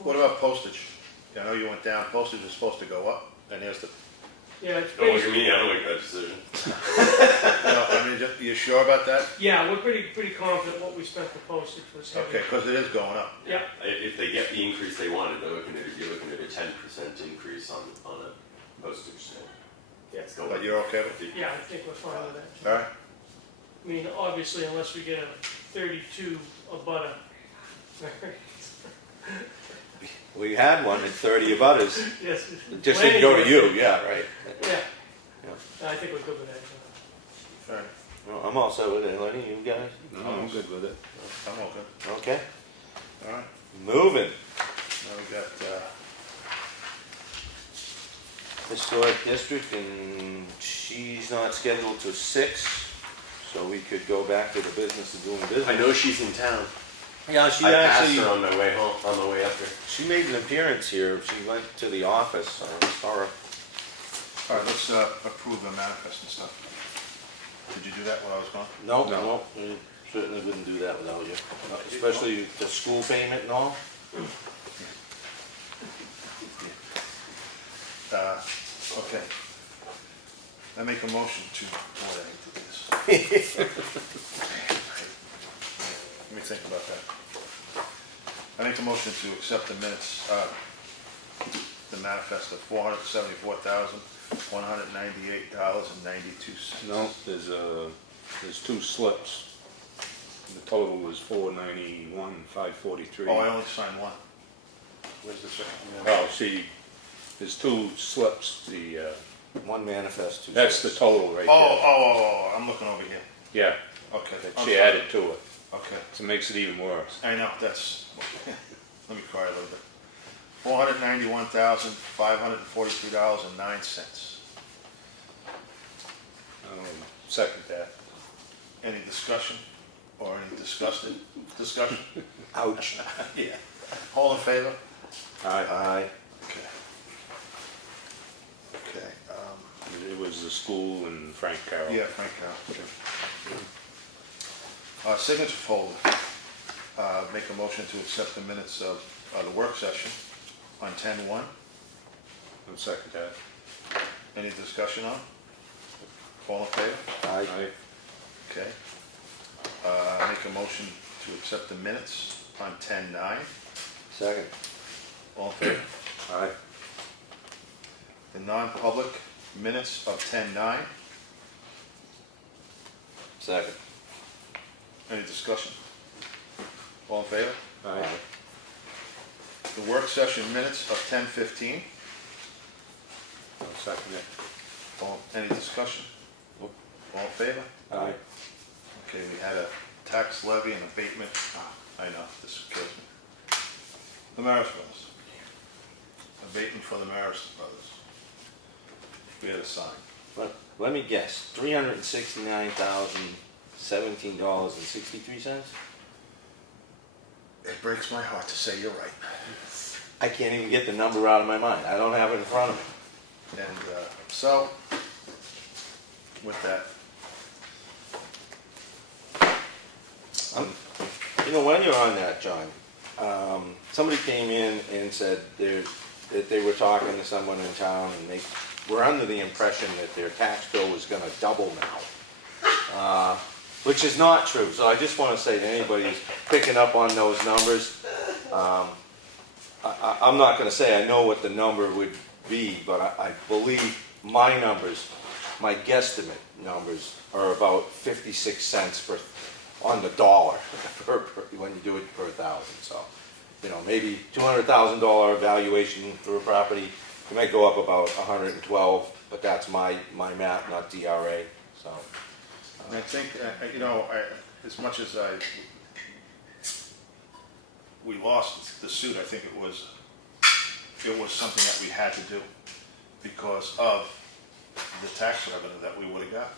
What about postage? I know you went down, postage is supposed to go up, and there's the, Yeah, it's Don't look at based, me, I don't make that decision. no, I mean, you sure about that? yeah, we're pretty confident what we spent for postage was heavy. Okay, because it is going up. Yeah, If they get the increase they wanted, you're looking at a 10% increase on a postage stamp. yeah, It's going But you're okay with it? yeah, I think we're fine with that. All right? I mean, obviously, unless we get a 32 a butter. We had one at 30 abutters. Yes. It just didn't go to you, yeah, right. Yeah. Yeah. I think we're good with that, John. All right. Well, I'm all set with it, Lenny, you guys? No, I'm good with it. I'm okay. Okay, All right. moving. Now we got, Historic District, and she's not scheduled till 6, so we could go back to the business of doing business. I know she's in town. Yeah, she I passed actually, her on my way home, on my way up here. she made an appearance here. She went to the office. I saw her. all right, let's approve the manifest and stuff. Did you do that while I was gone? No, No. no, we certainly wouldn't do that without you. Especially the school payment and all. Okay. I make a motion to, boy, I hate to do this. Let me think about that. I make a motion to accept the minutes, the manifest of $474,198.92. No, there's 2 slips. The total is $491,543. Oh, I only signed one. Where's the second? Oh, see, there's 2 slips, One manifest, 2 that's the cents. total right there. Oh, I'm looking over here. Yeah, Okay. that I'm she sorry. added to it. Okay, So it makes it even worse. I know, that's, let me cry a little bit. $491,543.09. Second that. Any discussion or any disgusted discussion? Ouch. Yeah. All in favor? Aye. Okay. Okay, It was the school and Frank Carroll. yeah, Frank Carroll. Signature folder. Make a motion to accept the minutes of the work session on 10/1. I'll second that. Any discussion on? All in favor? Aye. Okay. Make a motion to accept the minutes on 10/9. Second. All in favor? Aye. The non-public minutes of 10/9. Second. Any discussion? All in favor? Aye. The work session minutes of 10/15. I'll second it. Any discussion? All in favor? Aye. Okay, we had a tax levy and abatement. I know, this kills me. The Maris Brothers. Abatement for the Maris Brothers. We had a sign. But let me guess, $369,017.63? It breaks my heart to say you're right. I can't even get the number out of my mind. I don't have it in front of me. And so, with that, You know, when you're on that, John, somebody came in and said that they were talking to someone in town and they were under the impression that their tax bill was gonna double now. Which is not true, so I just wanna say to anybody who's picking up on those numbers, I'm not gonna say I know what the number would be, but I believe my numbers, my guesstimate numbers are about 56 cents on the dollar when you do it per thousand. So, you know, maybe $200,000 valuation for a property, it might go up about 112, but that's my math, not DRA. So, and I think, you know, as much as we lost the suit, I think it was something that we had to do because of the tax revenue that we would have got.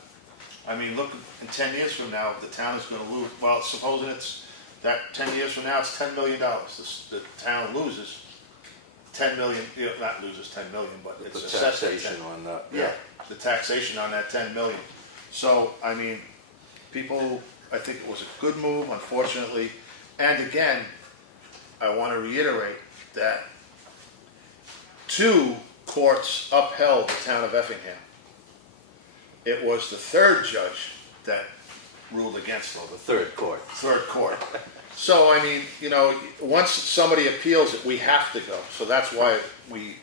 I mean, look, in 10 years from now, the town is going to lose, well, supposing it's that 10 years from now, it's $10 million. The town loses 10 million, you know, not loses 10 million, but the it's assessed at 10. taxation on that. Yeah, the taxation on that 10 million. So, I mean, people, I think it was a good move, unfortunately. And again, I want to reiterate that 2 courts upheld the town of Effingham. It was the 3rd judge that ruled against them. The third court. 3rd court. So, I mean, you know, once somebody appeals it, we have to go. So that's why we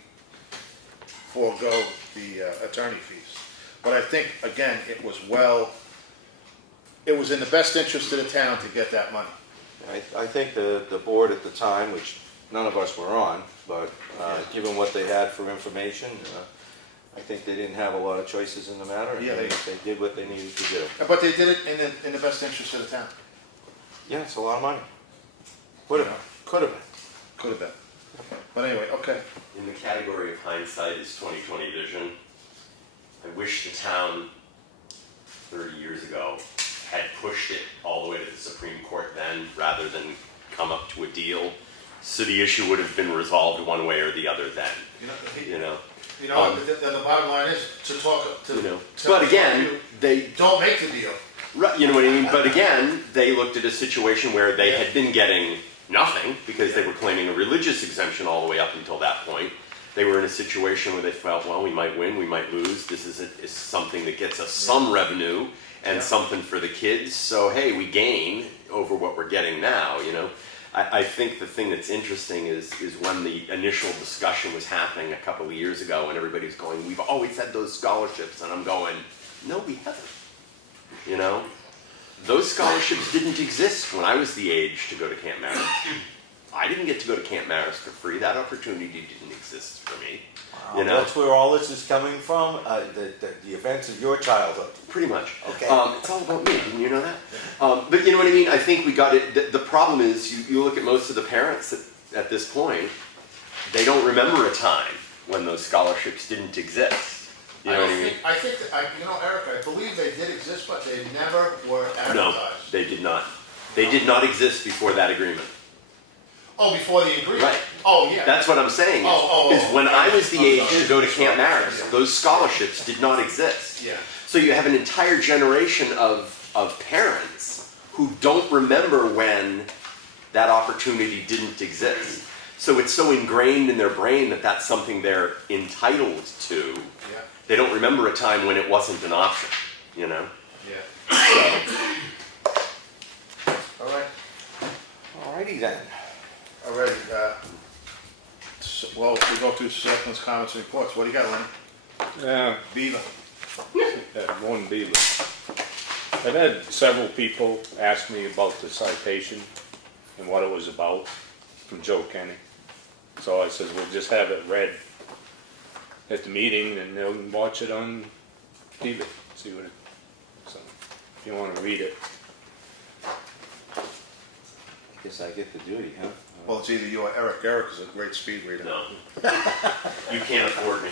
forego the attorney fees. But I think, again, it was in the best interest of the town to get that money. I think the board at the time, which none of us were on, but given what they had for information, I think they didn't have a lot of choices in the matter, and Yeah, they did what they needed to do. But they did it in the best interest of the town. Yeah, it's a lot of money. Would have been. Could have been. Could have been. But anyway, okay. In the category of hindsight is 20/20 vision. I wish the town 30 years ago had pushed it all the way to the Supreme Court then, rather than come up to a deal. So the issue would have been resolved one way or the other then. You know. The bottom line is to talk to. You know. But again, they Don't make the deal. right. You know what I mean. But again, they looked at a situation where they had been getting nothing because they were claiming a religious exemption all the way up until that point. They were in a situation where they felt, well, we might win, we might lose. This is something that gets us some revenue and something for the kids. So hey, we gain over what we're getting now. You know. I think the thing that's interesting is when the initial discussion was happening a couple of years ago and everybody was going, we've always had those scholarships, and I'm going, no, we haven't. You know? Those scholarships didn't exist when I was the age to go to Camp Marion. I didn't get to go to Camp Marist for free. That opportunity didn't exist for me. You know? That's where all this is coming from, the events of your childhood. Pretty much. Okay. It's all about me. Didn't you know that? But you know what I mean? I think we got it. The problem is you look at most of the parents at this point, they don't remember a time when those scholarships didn't exist. You know what I mean? I think, you know, Eric, I believe they did exist, but they never were advertised. No, they did not. They did not exist before that agreement. Oh, before the agreement? Right. Oh, yeah. That's what I'm saying. Is when I was the age to go to Camp Marist, those scholarships did not exist. Yeah. So you have an entire generation of parents who don't remember when that opportunity didn't exist. So it's so ingrained in their brain that that's something they're entitled to. Yeah. They don't remember a time when it wasn't an option, you know? Yeah. All right. Alrighty then. All right. Well, we go through selectmen's comments and reports. What do you got, Lenny? Beaver. One beaver. I've had several people ask me about the citation and what it was about from Joe Kenny. So I said, we'll just have it read at the meeting and they'll watch it on TV, see what it, so if you want to read it. I guess I get the duty, huh? Well, it's either you or Eric. Eric is a great speed reader. No. You can't afford me.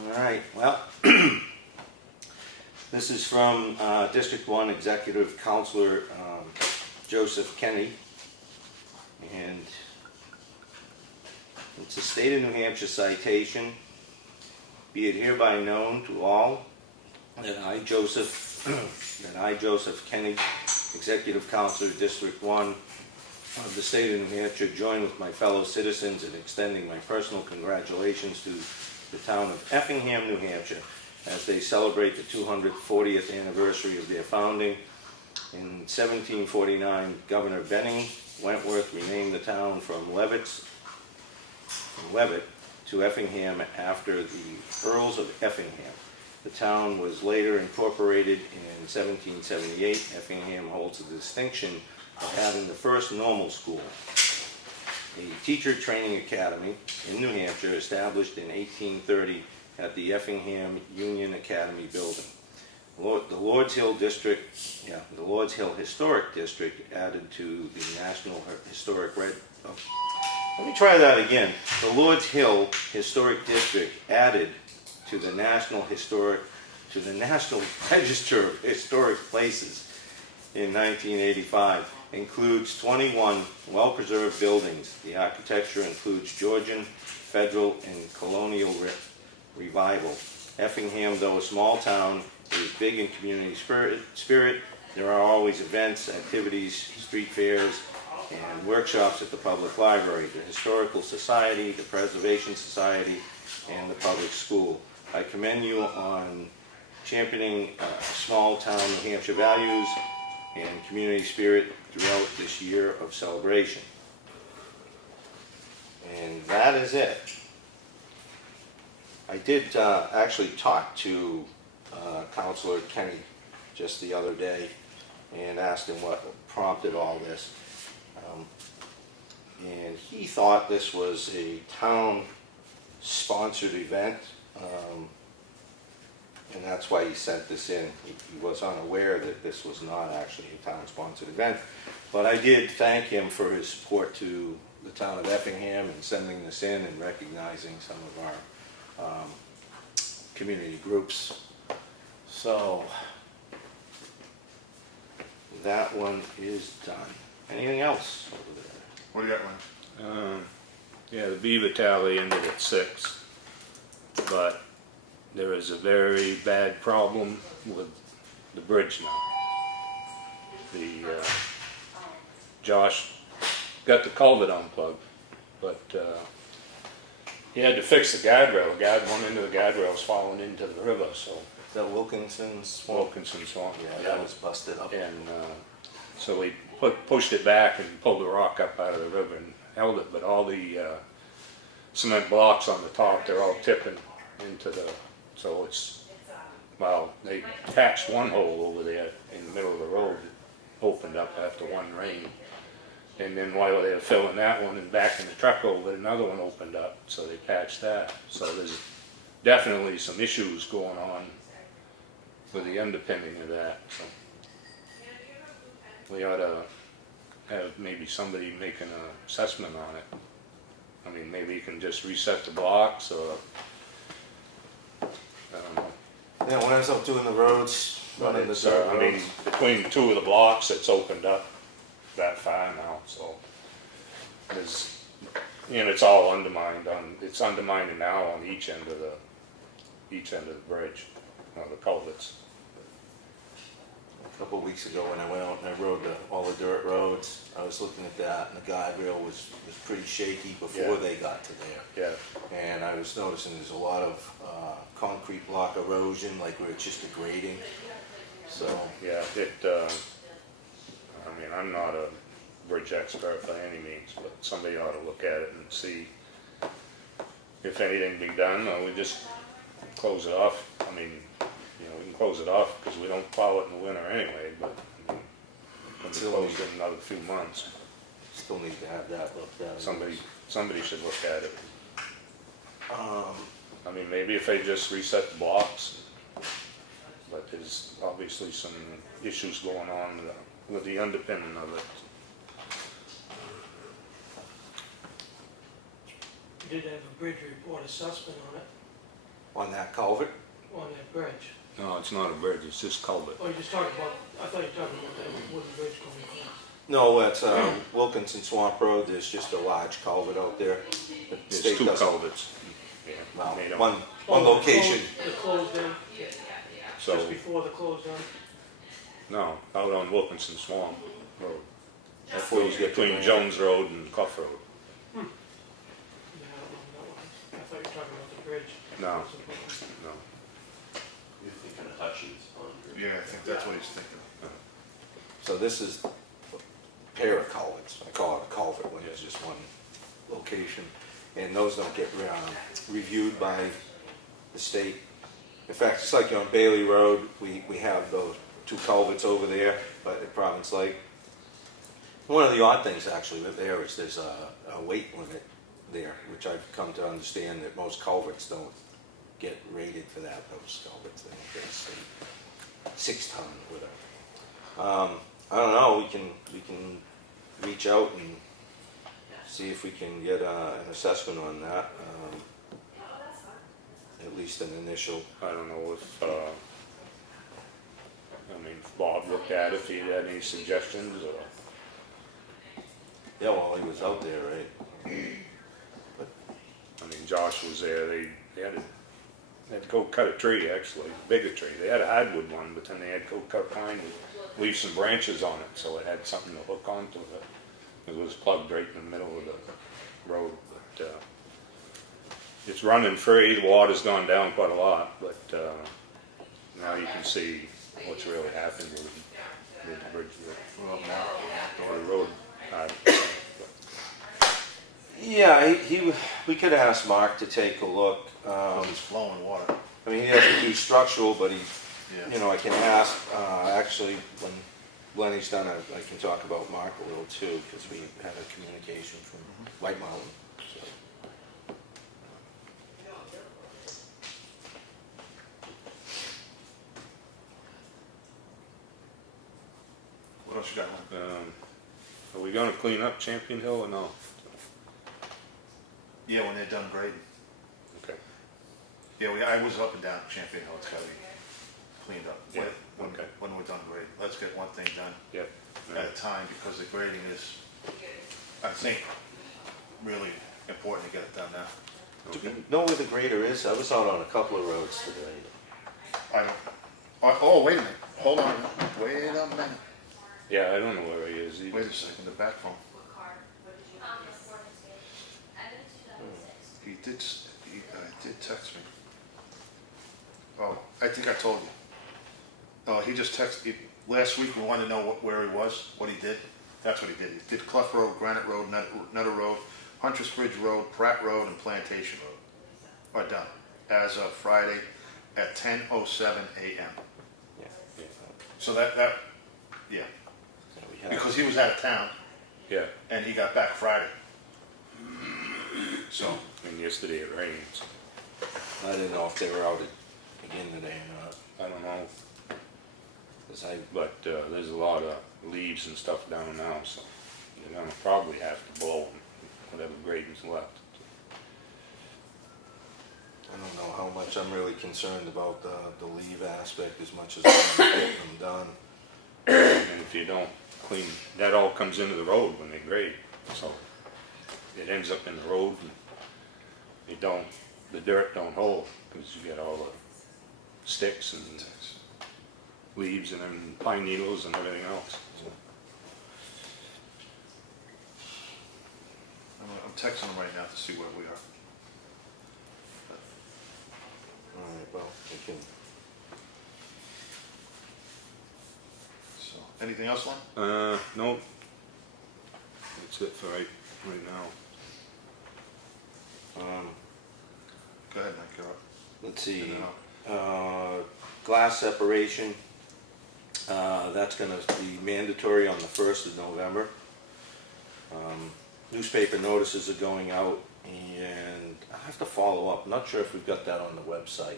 All right, well, this is from District 1 Executive Counselor Joseph Kenny, and it's a state of New Hampshire citation. Be it hereby known to all that I, Joseph Kenny, Executive Counselor District 1 of the state of New Hampshire, join with my fellow citizens in extending my personal congratulations to the town of Effingham, New Hampshire, as they celebrate the 240th anniversary of their founding. In 1749, Governor Benning Wentworth renamed the town from Levitt to Effingham after the Earls of Effingham. The town was later incorporated in 1778. Effingham holds the distinction of having the first normal school, a teacher training academy in New Hampshire, established in 1830 at the Effingham Union Academy building. The Lords Hill Historic District added to the National Historic Let me try that again. The Lords Hill Historic District added to the National Register of Historic Places in 1985 includes 21 well-preserved buildings. The architecture includes Georgian, Federal, and Colonial Revival. Effingham, though a small town, is big in community spirit. There are always events, activities, street fairs, and workshops at the public library, the Historical Society, the Preservation Society, and the public school. I commend you on championing small town New Hampshire values and community spirit throughout this year of celebration. And that is it. I did actually talk to Councilor Kenny just the other day and asked him what prompted all this. And he thought this was a town-sponsored event, and that's why he sent this in. He was unaware that this was not actually a town-sponsored event, but I did thank him for his support to the town of Effingham and sending this in and recognizing some of our community groups. So that one is done. Anything else over there? What do you got, Lenny? Yeah, the beaver tally ended at 6, but there is a very bad problem with the bridge now. Josh got the culvert unplugged, but he had to fix the guardrail. One end of the guardrail's falling into the river, so Is that Wilkinson's swamp? Wilkinson Swamp. Yeah, that was busted up. And so we pushed it back and pulled the rock up out of the river and held it, but all the cement blocks on the top, they're all tipping into the, so it's, well, they patched one hole over there in the middle of the road, it opened up after one rain. And then while they were filling that one and backing the truck over, another one opened up, so they patched that. So there's definitely some issues going on with the underpinning of that, so. We ought to have maybe somebody make an assessment on it. I mean, maybe you can just reset the blocks, or, I don't know. Yeah, when I was up doing the roads, running the It's, dirt I mean, roads. between two of the blocks, it's opened up that far now, so. There's, it's all undermined it's undermined now on each end of the bridge, the culverts. A couple of weeks ago when I went out and I rode all the dirt roads, I was looking at that, and the guardrail was pretty shaky before Yeah. they got to there. Yeah, And I was noticing there's a lot of concrete block erosion, like where it's just degrading. So, yeah, I mean, I'm not a bridge expert by any means, but somebody ought to look at it and see if anything be done, or we just close it off. I mean, we can close it off because we don't plow it in the winter anyway, but I mean, it'll be closed in another few months. still need to have that looked at. Somebody should look at it. Um, I mean, maybe if they just reset the blocks, but there's obviously some issues going on with the underpinning of it. You did have a bridge report assessment on it, on that culvert? on that bridge. No, it's not a bridge, it's just culvert. Oh, you just talked about, I thought you were talking about that wooden bridge coming across. No, it's Wilkinson Swamp Road, there's just a large culvert out there. The There's state two doesn't- culverts. Yeah, Well, made up. one Oh, location. The closed end, So, just before the closed end. no, out on Wilkinson Swamp Road. That Before you goes get to between the- Jones Road and Cuff Road. Yeah, I don't know that one. I thought you were talking about the bridge. No, no. You're thinking of Hutchins on. Yeah, I think that's what he's thinking. So this is a pair of culverts. I call it a culvert when it's just one location. And those don't get reviewed by the state. In fact, it's like on Bailey Road, we have those two culverts over there, but at Province Lake. One of the odd things actually with there is there's a weight limit there, which I've come to understand that most culverts don't get rated for that, those culverts. They don't get a state 6 ton or whatever. I don't know, we can reach out and see if we can get an assessment on that. At least an initial. I don't know if, I mean, if Bob looked at it, if he had any suggestions, or, Yeah, well, he was out there, right? I mean, Josh was there, they had to go cut a tree, actually, bigger tree. They had a hardwood one, but then they had to go cut pine and leave some branches on it, so it had something to hook onto it. It was plugged right in the middle of the road, but, it's running free, the water's gone down quite a lot, but, now you can see what's really happened with the bridge, Well, now, the road. Yeah, we could ask Mark to take a look. it's flowing water. I mean, he doesn't do structural, but he, Yeah. I can ask, actually, when Lenny's done, I can talk about Mark a little too, because we had a communication from White Mountain. So. What else you got? Are we gonna clean up Champion Hill or no? Yeah, when they're done grading. Okay. Yeah, I was up and down Champion Hill, it's gotta be cleaned up. Yeah, When- okay. When we're done grading, let's get one thing done Yep. at a time, because the grading is, I think, really important to get it done now. Do we know where the grader is? I was out on a couple of roads today. I don't, oh, wait a minute, hold on, wait a minute, Yeah, I don't know where he is either. wait a second, the back phone. He did text me. Oh, I think I told you. Oh, he just texted, last week we wanted to know where he was, what he did. That's what he did. He did Clough Road, Granite Road, Nutter Road, Huntress Bridge Road, Pratt Road, and Plantation Road. Are done, as of Friday at 10:07 a.m. Yeah. So yeah, Yeah, we have- because he was out of town, Yeah, and he got back Friday. So, and yesterday it rained, so I didn't know if they were out again today or not. I don't know. 'Cause I, But there's a lot of leaves and stuff down now, so they're gonna probably have to blow them, whatever grading's left. I don't know how much I'm really concerned about the leave aspect as much as I want to get them done. And if you don't clean, that all comes into the road when they grade, so it ends up in the road and the dirt don't hold, because you get all the sticks and leaves and then pine needles and everything else. So, I'm texting him right now to see where we are. All right, well, we can, So, anything else, Lon? no, that's it for right now. Go ahead, Mike, you're up. let's see, In and out. glass separation, that's gonna be mandatory on the 1st of November. Newspaper notices are going out, and I have to follow up, I'm not sure if we've got that on the website.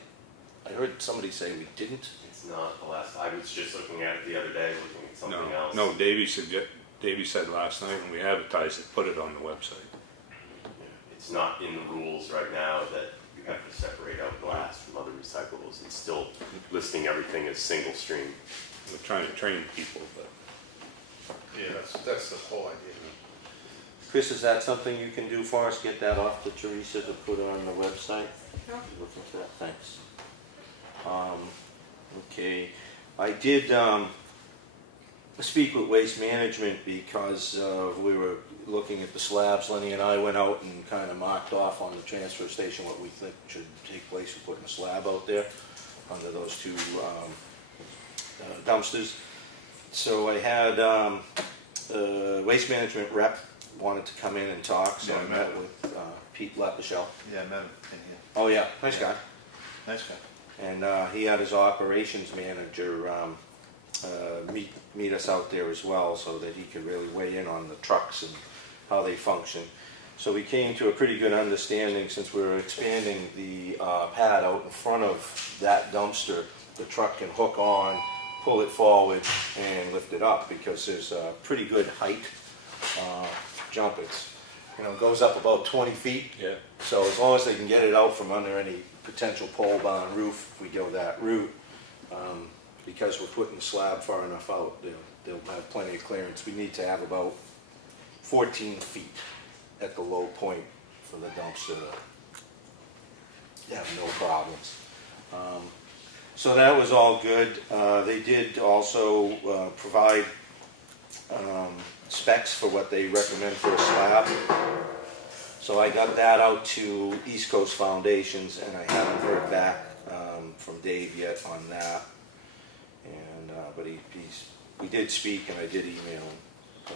I heard somebody say we didn't. It's not the last, I was just looking at it the other day, looking at something else. No, Davey said last night when we advertised it, put it on the website. It's not in the rules right now that you have to separate out glass from other recyclables. It's still listing everything as single stream. We're trying to train people, but Yeah, that's the whole idea. Chris, is that something you can do for us, get that off to Teresa to put on the website? No. Look into that, thanks. Okay, I did speak with Waste Management because we were looking at the slabs. Lenny and I went out and kind of marked off on the transfer station what we think should take place for putting a slab out there under those two dumpsters. So I had Waste Management rep wanted to come in and talk, so Yeah, I met with Pete Lapachelle. Yeah, I met him in here. Oh yeah, nice guy. Nice guy. And he had his operations manager meet us out there as well, so that he could really weigh in on the trucks and how they function. So we came to a pretty good understanding, since we were expanding the pad out in front of that dumpster, the truck can hook on, pull it forward, and lift it up, because there's a pretty good height jump. It's, goes up about 20 feet. yeah. So as long as they can get it out from under any potential pole barn roof, if we go that route, because we're putting the slab far enough out, they'll have plenty of clearance. We need to have about 14 feet at the low point for the dumpster to have no problems. So that was all good. They did also provide specs for what they recommend for a slab. So I got that out to East Coast Foundations, and I haven't heard back from Dave yet on that. And but we did speak, and I did email him. So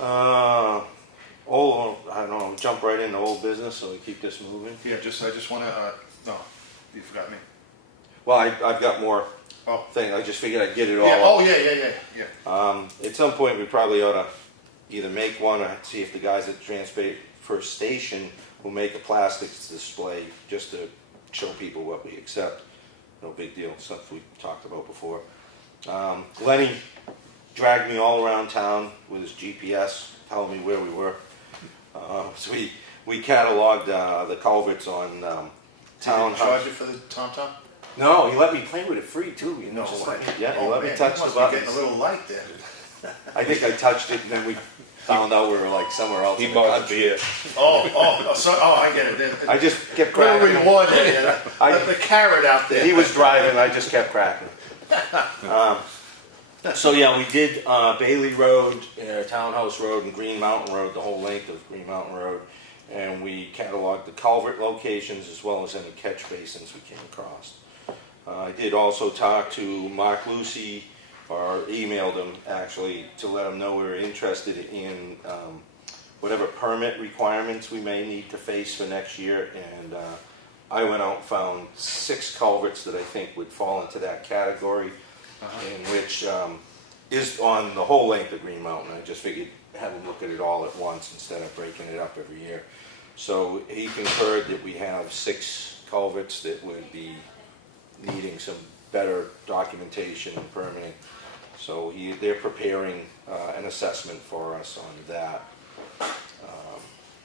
I don't know, jump right into old business so we keep this moving. Yeah, I just want to, no, you forgot me. Well, I've got more Oh. thing. I just figured I'd get it all. Yeah, oh, up. yeah. At some point, we probably ought to either make one or see if the guys at the transfer station will make a plastics display just to show people what we accept. No big deal, stuff we talked about before. Lenny dragged me all around town with his GPS, telling me where we were. So we cataloged the culverts on town. Did he charge you for the TomTom? No, he let me play with it free too. No, just way. yeah, he Oh, let me man, touch he the must be buttons. getting a little light there. I think I touched it, and then we found out we were like somewhere else. He in the bought the country. beer. I get it. I just kept Little cracking. reward there, the carrot out there. He was driving, I just kept cracking. So yeah, we did Bailey Road, Townhouse Road, and Green Mountain Road, the whole length of Green Mountain Road. and we cataloged the culvert locations as well as any catch basins we came across. I did also talk to Mark Lucy, or emailed him actually, to let him know we were interested in whatever permit requirements we may need to face for next year, and I went out and found 6 culverts that I think would fall into that category, in which is on the whole length of Green Mountain. I just figured have him look at it all at once instead of breaking it up every year. So he concurred that we have 6 culverts that would be needing some better documentation and permitting. So they're preparing an assessment for us on that.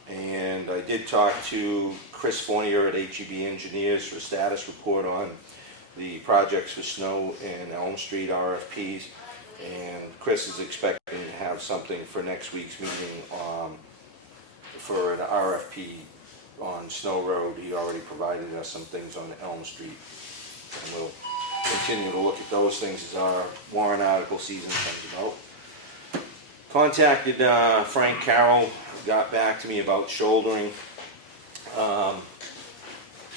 And I did talk to Chris Fournier at HEB Engineers for a status report on the projects for Snow and Elm Street RFPs. And Chris is expecting to have something for next week's meeting for an RFP on Snow Road. He already provided us some things on Elm Street. And we'll continue to look at those things as our warrant article season comes about. Contacted Frank Carroll, got back to me about shouldering.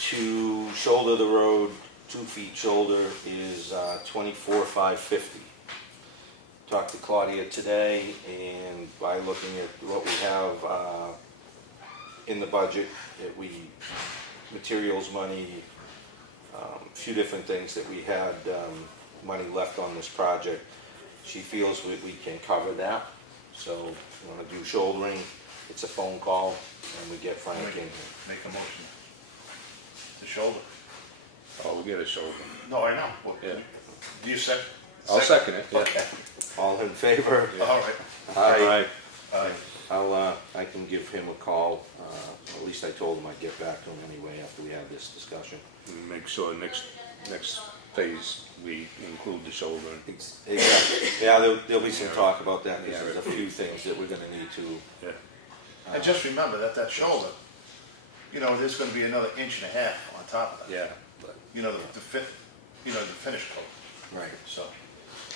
To shoulder the road, 2 feet shoulder is $24,550. Talked to Claudia today, and by looking at what we have in the budget, materials money, a few different things that we had money left on this project, she feels we can cover that. So we want to do shouldering. It's a phone call, and we get Frank in here. Make a motion to shoulder. Oh, we get a shoulder. No, I know. Well, Yeah. Do you second? I'll second it, yeah. Okay. All in favor? All right. Aye. I can give him a call. At least I told him I'd get back to him anyway after we have this discussion. Make sure next phase we include the shoulder. Exactly. Yeah, there'll be some talk about that, because there's a few things that we're gonna need to. Yeah. And just remember that shoulder, there's gonna be another 1.5 inches on top of that. Yeah. But The finish coat, Right. so.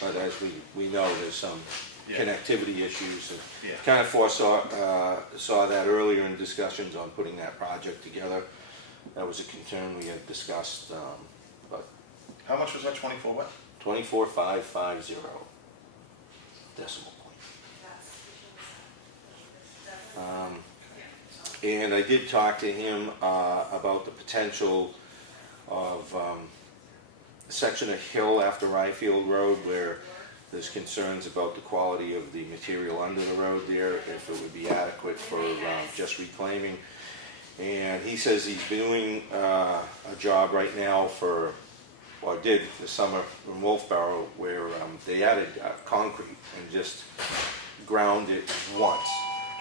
But as we know, there's some Yeah. connectivity issues. And Yeah. kind of saw that earlier in discussions on putting that project together. That was a concern we had discussed, but How much was that, 24 what? 24,550 decimal point. And I did talk to him about the potential of a section of hill after Ryfield Road where there's concerns about the quality of the material under the road there, if it would be adequate for just reclaiming. And he says he's doing a job right now did this summer in Wolfboro, where they added concrete and just ground it once.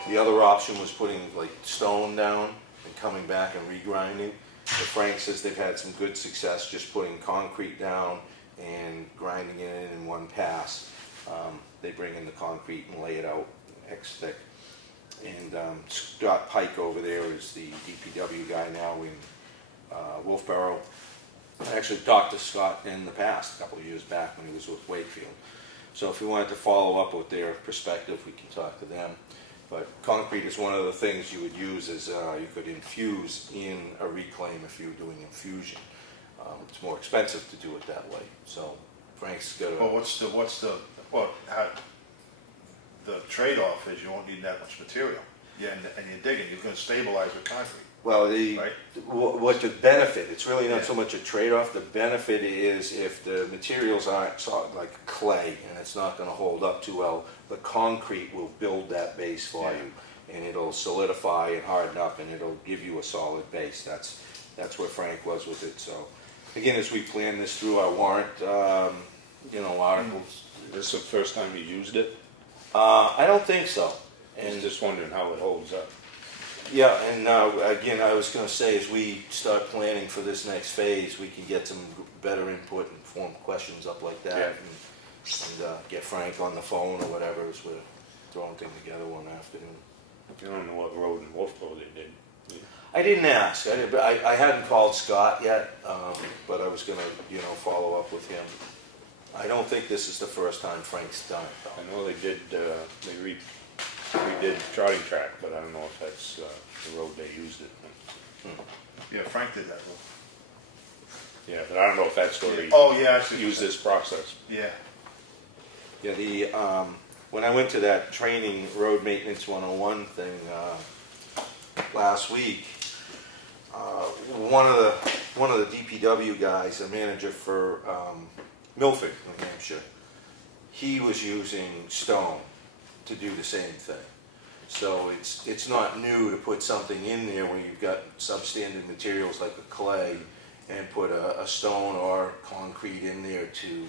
The other option was putting like stone down and coming back and regrinding. But Frank says they've had some good success just putting concrete down and grinding it in one pass. They bring in the concrete and lay it out X thick. And Scott Pike over there is the DPW guy now in Wolfboro. I actually talked to Scott in the past, a couple of years back when he was with Wakefield. So if you wanted to follow up with their perspective, we can talk to them. But concrete is one of the things you would use as you could infuse in a reclaim if you're doing infusion. It's more expensive to do it that way. So Frank's got Well, the trade-off is you won't need that much material. Yeah, and you're digging, you're gonna stabilize with concrete. Well, Right. what the benefit, it's really not Yeah. so much a trade-off. The benefit is if the materials aren't like clay and it's not going to hold up too well, the concrete will build that base for you, and it'll solidify and harden up, and it'll give you a solid base. That's where Frank was with it. So again, as we plan this through our warrant, articles, this is the first time you used it. I don't think so. I was And just wondering how it holds up. yeah, and again, I was going to say, as we start planning for this next phase, we can get some better input and form questions up like that, Yeah. and get Frank on the phone or whatever as we're throwing things together one afternoon. You don't know what road in Wolfboro they did. I didn't ask. I hadn't called Scott yet, but I was going to, follow up with him. I don't think this is the first time Frank's done it, though. I know they did, they did trotting track, but I don't know if that's the road they used it. Yeah, Frank did that road. Yeah, but I don't know if that's where they Oh, yeah, I see. use this process. Yeah. Yeah, when I went to that training, Road Maintenance 101 thing last week, one of the DPW guys, a manager for Milford, New Hampshire, he was using stone to do the same thing. So it's not new to put something in there when you've got substandard materials like a clay and put a stone or concrete in there to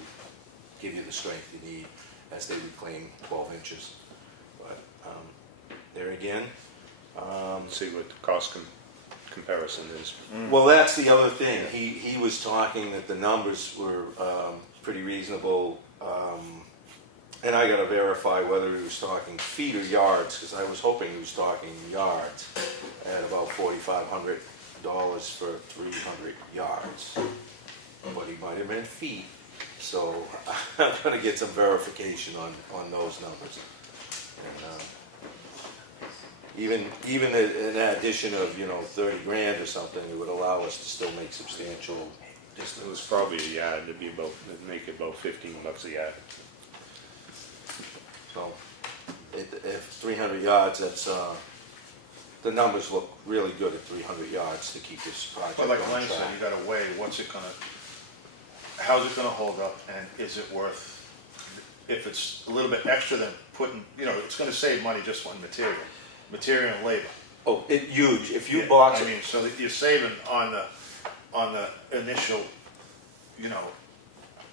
give you the strength you need as they reclaim 12 inches. But there again, See what the cost comparison is. well, that's the other thing. He was talking that the numbers were pretty reasonable, and I got to verify whether he was talking feet or yards, because I was hoping he was talking yards at about $4,500 for 300 yards, but he might have meant feet. So I'm going to get some verification on those numbers. And, even an addition of 30 grand or something, it would allow us to still make substantial It was probably a yard, it'd make it about $15 a yard. So if 300 yards, that's the numbers look really good at 300 yards to keep this project But on like track. Glenn said, you gotta weigh, how's it gonna hold up, and is it worth, if it's a little bit extra than putting, it's gonna save money just on material and labor. Oh, huge. If you Yeah, box I mean, so that you're saving on the initial,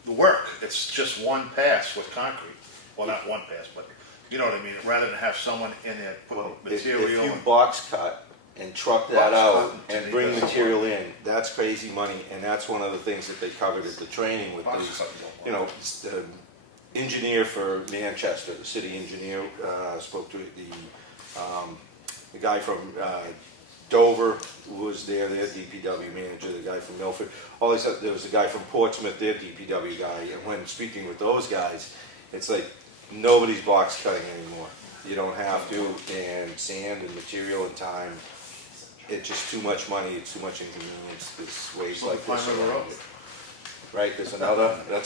the work. It's just one pass with concrete. Well, not one pass, but you know what I mean. Rather than have someone in there putting material. if you and- box cut and truck that Box out cut and until bring it doesn't material in, that's crazy money, and that's one of the things that they covered at the training with Box these, cut, the engineer for Manchester, the city engineer, spoke to the guy from Dover who was their DPW manager, the guy from Milford. There was a guy from Portsmouth, their DPW guy, and when speaking with those guys, it's like nobody's box cutting anymore. You don't have to, and sand and material and time, it's just too much money, it's too much inconvenience, there's ways like this Climb over around it. Right, that's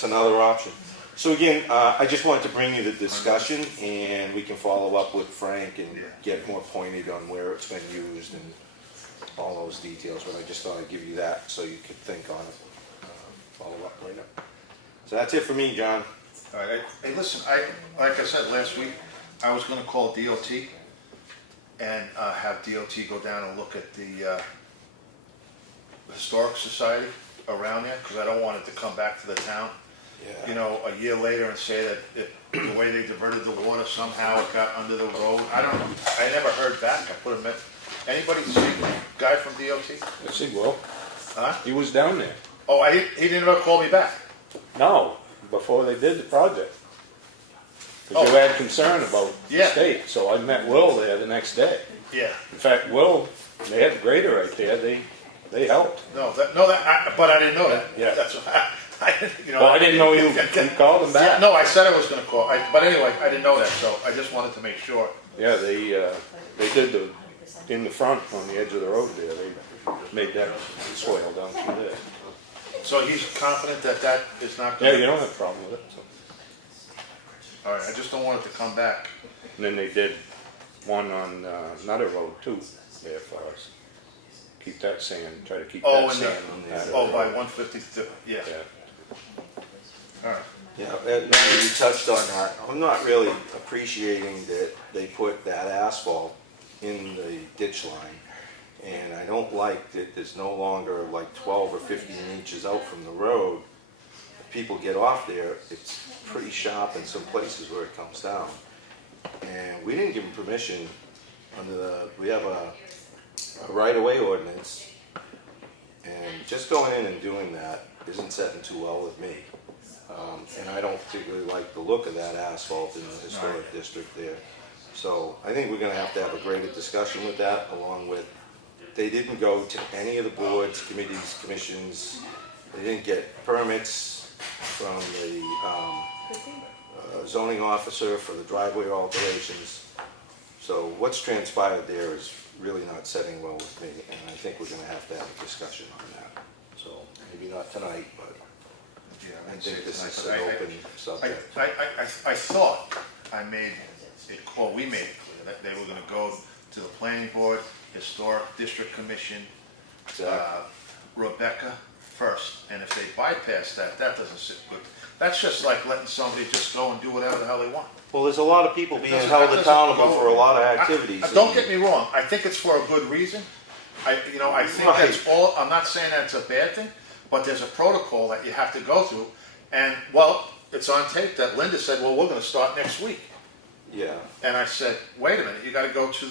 another option. So again, I just wanted to bring you the discussion, and we can follow up with Frank and get more pointed on where it's been used and all those details, but I just thought I'd give you that so you could think on it, follow up later. So that's it for me, John. All right, hey, listen, like I said last week, I was gonna call DOT and have DOT go down and look at the Historic Society around there, because I don't want it to come back to the town, a year later and say that the way they diverted the water, somehow it got under the road. I never heard back. I put a anybody see the guy from DOT? I see, Will, Huh? he was down there. Oh, he didn't ever call me back. No, before they did the project. Because you had concern about the Yeah. state, so I met Will there the next day. Yeah. In fact, Will, they had the grader right there, they helped. But I didn't know that. Yeah. That's what I Well, I didn't know you called them back. No, I said I was gonna call, but anyway, I didn't know that, so I just wanted to make sure. Yeah, they did in the front on the edge of the road there, they made that swale down through there. So he's confident that is not Yeah, gonna. you don't have a problem with it. So. All right, I just don't want it to come back. And then they did one on another road too, there for us. Keep that sand, try to keep Oh, that and sand. out of the by road. 152, yeah, Yeah. all right. Yeah, you touched on that. I'm not really appreciating that they put that asphalt in the ditch line. And I don't like that there's no longer like 12 or 15 inches out from the road. If people get off there, it's pretty sharp in some places where it comes down. And we didn't give them permission we have a right-of-way ordinance. And just going in and doing that isn't setting too well with me. And I don't particularly like the look of that asphalt in the historic district there. So I think we're gonna have to have a greater discussion with that, along with, they didn't go to any of the boards, committees, commissions. They didn't get permits from the zoning officer for the driveway alterations. So what's transpired there is really not setting well with me, and I think we're gonna have to have a discussion on that. So maybe not tonight, but Yeah, I didn't say think it this tonight, is but an open subject. I thought I made it, well, we made it clear that they were gonna go to the planning board, historic district commission, Exactly. Rebecca first, and if they bypass that, that doesn't sit good. That's just like letting somebody just go and do whatever the hell they want. Well, there's a lot of people being Doesn't- held that doesn't accountable go- for a lot of activities. Don't get me wrong, I think it's for a good reason. I think Right. that's all, I'm not saying that's a bad thing, but there's a protocol that you have to go through. And, well, it's on tape that Linda said, well, we're gonna start next week. Yeah, And I said, wait a minute, you gotta go to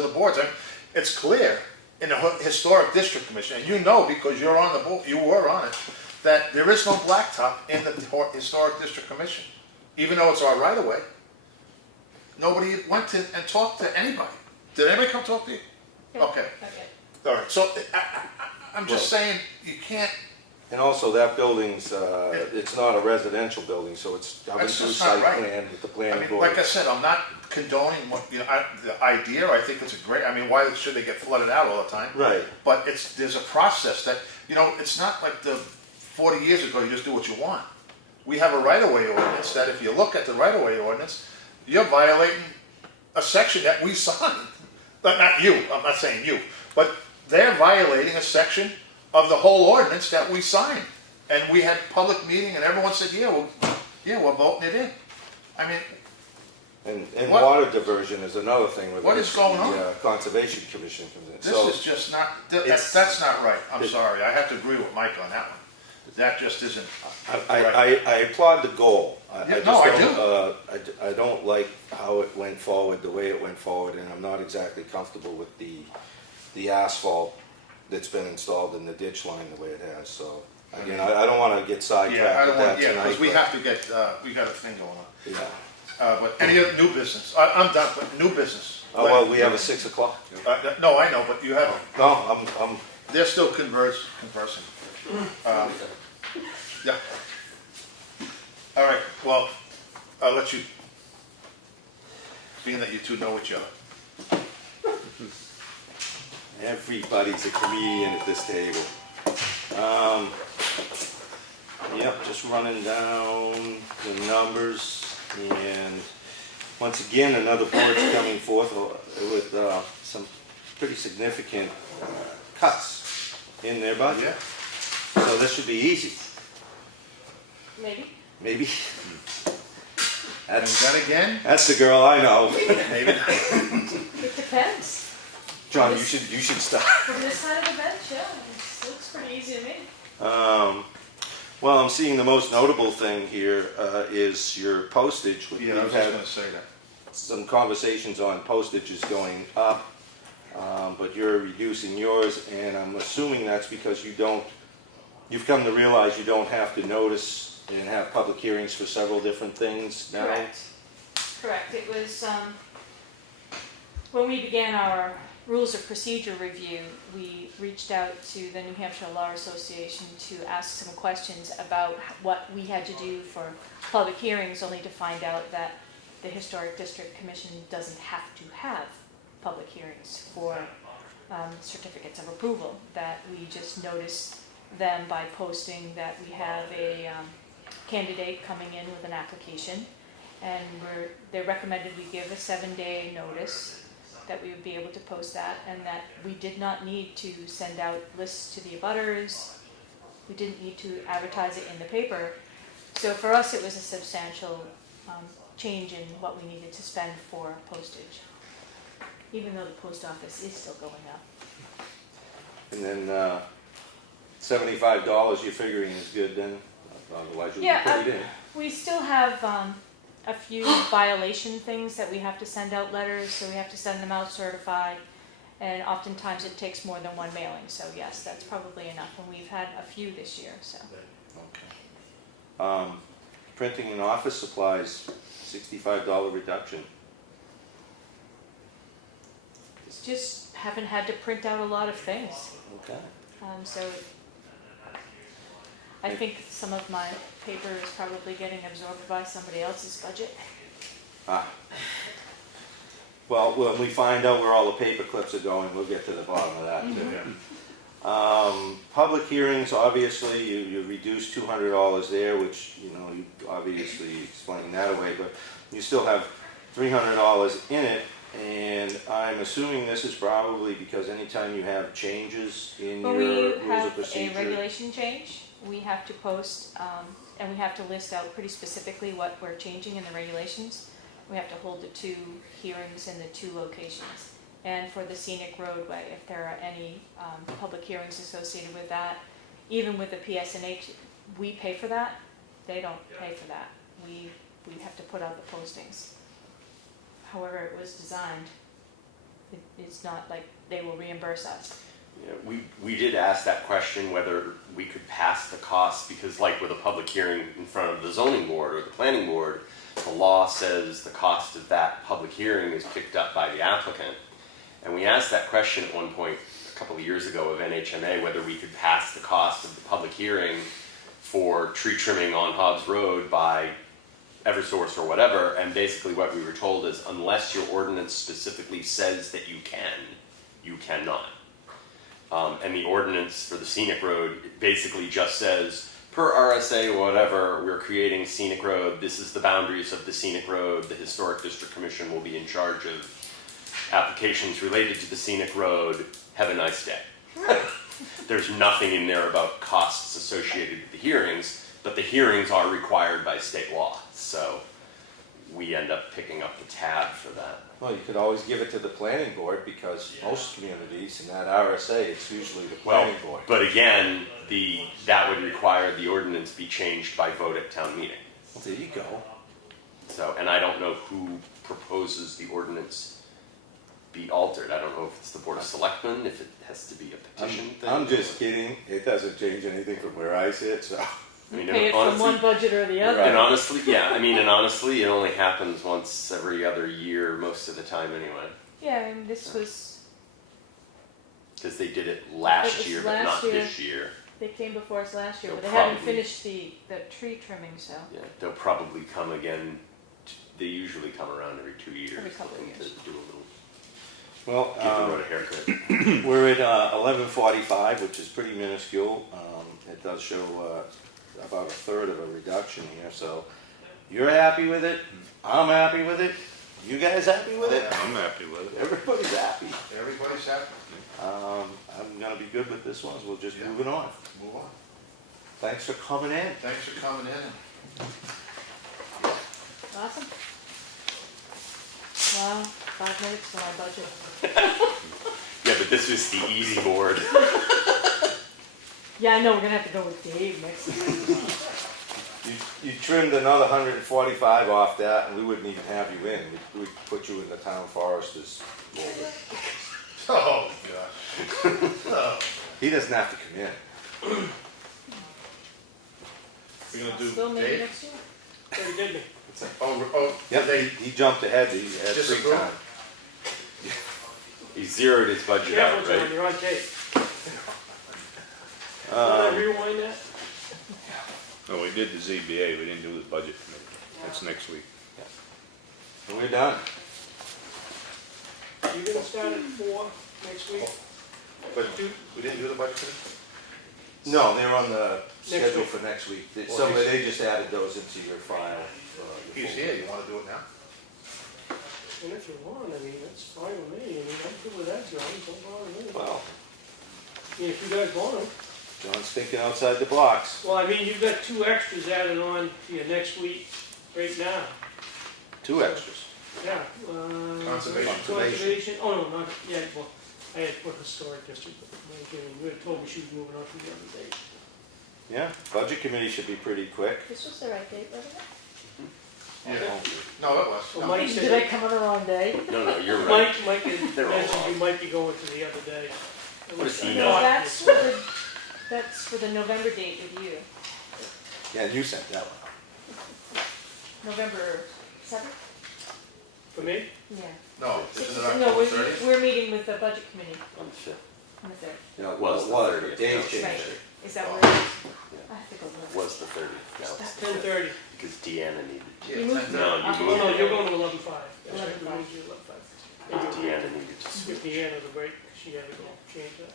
the boards. I mean, it's clear in the Historic District Commission, and you know because you're on the board, you were on it, that there is no blacktop in the Historic District Commission. Even though it's our right of way, nobody went to and talked to anybody. Did anybody come talk to you? Okay, all right, so I'm just saying, you can't, and also that building's, it's not a residential building, so it's governed That's through just not site right. plan with the I planning mean, board. like I said, I'm not condoning what, the idea, I think it's a great, I mean, why should they get flooded out all the time? Right. But there's a process that, it's not like 40 years ago, you just do what you want. We have a right-of-way ordinance that if you look at the right-of-way ordinance, you're violating a section that we signed. But not you, I'm not saying you, but they're violating a section of the whole ordinance that we signed. And we had public meeting and everyone said, we're voting it in. I mean, And What- water diversion is another thing where What is going on? the Conservation Commission comes in. this So is just not, it's- that's not right. I'm it- sorry, I have to agree with Mike on that one. That just isn't I right. applaud the goal. Yeah, no, I don't, I don't like how it went forward, the way it went forward, and I'm not exactly comfortable with the asphalt that's been installed in the ditch line the way it has, so. Again, I don't wanna get Yeah, sidetracked I with don't that want, tonight. because we but- have to get, we got a thing going on. Yeah. But any other new business? I'm done, but new business. Oh, well, we have a 6 o'clock. No, I know, but you have, No, I'm, they're still conversing. Yeah. All right, well, I'll let you, being that you two know each other. everybody's a comedian at this table. Yep, just running down the numbers, and once again, another board's coming forth with some pretty significant cuts in their budget. So this should be easy, Maybe. maybe. And then again, That's the girl I know. maybe, It depends. John, you should stop. From this side of the bench, yeah, it looks pretty easy to me. Well, I'm seeing the most notable thing here is your postage. yeah, I was We've just had gonna say that. some conversations on postage is going up, but you're reducing yours, and I'm assuming that's because you've come to realize you don't have to notice and have public hearings for several different things now? Correct. It was, when we began our rules of procedure review, we reached out to the New Hampshire Law Association to ask some questions about what we had to do for public hearings, only to find out that the Historic District Commission doesn't have to have public hearings for certificates of approval, that we just notice them by posting that we have a candidate coming in with an application, and they recommended we give a 7-day notice, that we would be able to post that, and that we did not need to send out lists to the abutters, we didn't need to advertise it in the paper. So for us, it was a substantial change in what we needed to spend for postage, even though the post office is still going up. And then $75 you're figuring is good then? Otherwise you'll Yeah, put it in. We still have a few violation things that we have to send out letters, so we have to send them out certified, and oftentimes it takes more than one mailing, so yes, that's probably enough, and we've had a few this year, so. Okay. Printing and office supplies, $65 reduction. Just haven't had to print out a lot of things, Okay. so I think some of my paper is probably getting absorbed by somebody else's budget. Well, when we find out where all the paper clips are going, we'll get to the bottom of that too. Public hearings, obviously, you reduced $200 there, which, you know, you obviously explained that away, but you still have $300 in it, and I'm assuming this is probably because anytime you have changes in When your we rules of have a procedure. regulation change, we have to post, and we have to list out pretty specifically what we're changing in the regulations. We have to hold the 2 hearings in the 2 locations. And for the scenic roadway, if there are any public hearings associated with that, even with the PSNH, we pay for that. They don't pay for that. We have to put out the postings. However it was designed, it's not like they will reimburse us. Yeah, we did ask that question whether we could pass the cost, because like with a public hearing in front of the zoning board or the planning board, the law says the cost of that public hearing is picked up by the applicant. And we asked that question at one point a couple of years ago of NHMA, whether we could pass the cost of the public hearing for tree trimming on Hobbs Road by Eversource or whatever, and basically what we were told is unless your ordinance specifically says that you can, you cannot. And the ordinance for the scenic road basically just says, per RSA or whatever, we're creating scenic road, this is the boundaries of the scenic road, the Historic District Commission will be in charge of applications related to the scenic road, have a nice day. There's nothing in there about costs associated with the hearings, but the hearings are required by state law, so we end up picking up the tab for that. Well, you could always give it to the planning board, because most communities in that RSA, it's usually the Well, planning board. but again, that would require the ordinance be changed by vote at town meeting. Well, there you go. So, and I don't know who proposes the ordinance be altered. I don't know if it's the Board of Selectmen, if it has to be a petition thing. I'm just kidding. It doesn't change anything from where I sit, so. I mean, Pay it from one budget or the other. Right. And honestly, yeah, I mean, and honestly, it only happens once every other year, most of the time anyway. Yeah, and this was, Because they did it It last was year, but last not year. this year. they came before us last year, but they They'll haven't probably- finished the tree trimming, so. Yeah, they'll probably come again. They usually come around every 2 years. Every couple of looking years. To do a little, Well, give the road a haircut. we're at 1145, which is pretty minuscule. It does show about a third of a reduction here, so you're happy with it. I'm happy with it. You guys happy with it? I'm happy with it. Everybody's happy. Everybody's happy. I'm gonna be good with this one. We'll just Yeah. move it on. Move on. Thanks for coming in. Thanks for coming in. Awesome. Wow, 5 minutes for my budget. Yeah, but this was the easy board. Yeah, I know, we're gonna have to go with Dave next time. You trimmed another 145 off that, and we wouldn't even have you in. We'd put you in the town foresters folder. Oh, gosh. Oh. He doesn't have to come in. We're gonna do Still maybe Dave? next year. So you did me. Oh, Yep, they, he jumped ahead. He had free Disapprove? time. He zeroed his budget Careful, out, John, right? you're on tape. Can I rewind that? No, we did the ZBA, we didn't do the budget committee. That's next week. We're done. You gonna start at 4 next week? but we didn't do the budget today? No, they're on the schedule week. for next week. Well, So he's- they just added those into your file. He's here, you wanna do it now? And if you want, I mean, that's fine with me. I mean, I'm good with that, John. Don't bother me. Well, I mean, if you guys want them. John's thinking outside the box. Well, I mean, you've got 2 extras added on to your next week right now. 2 extras. Yeah. Conservation. Conservation, oh, no, not, yeah, well, I had put historic district, but you had told me she was moving on to the other day. Yeah, budget committee should be pretty quick. This was the right date, wasn't it? Yeah. No, it was. So No. Mike Did I said, come on the wrong day? No, you're right. Mike had They're all mentioned wrong. you might be going to the other day. What is he No, not? that's for the November date with you. Yeah, you sent that one. November 7th? For me? Yeah. No, isn't it No, October 30th? we're meeting with the budget committee On the fifth. on the 3rd. Yeah, Was the what? 30th, Dave yeah. changed Right. it. Is that where it is? I have to go look. Was the 30th, now it's the 5th, 10:30. because Deanna needed to. You moved- No, you Oh, moved no, it. you're going to 11:05. 11:05. 11:05. Deanna needed to switch. Skip the end of the break, she had to go change that.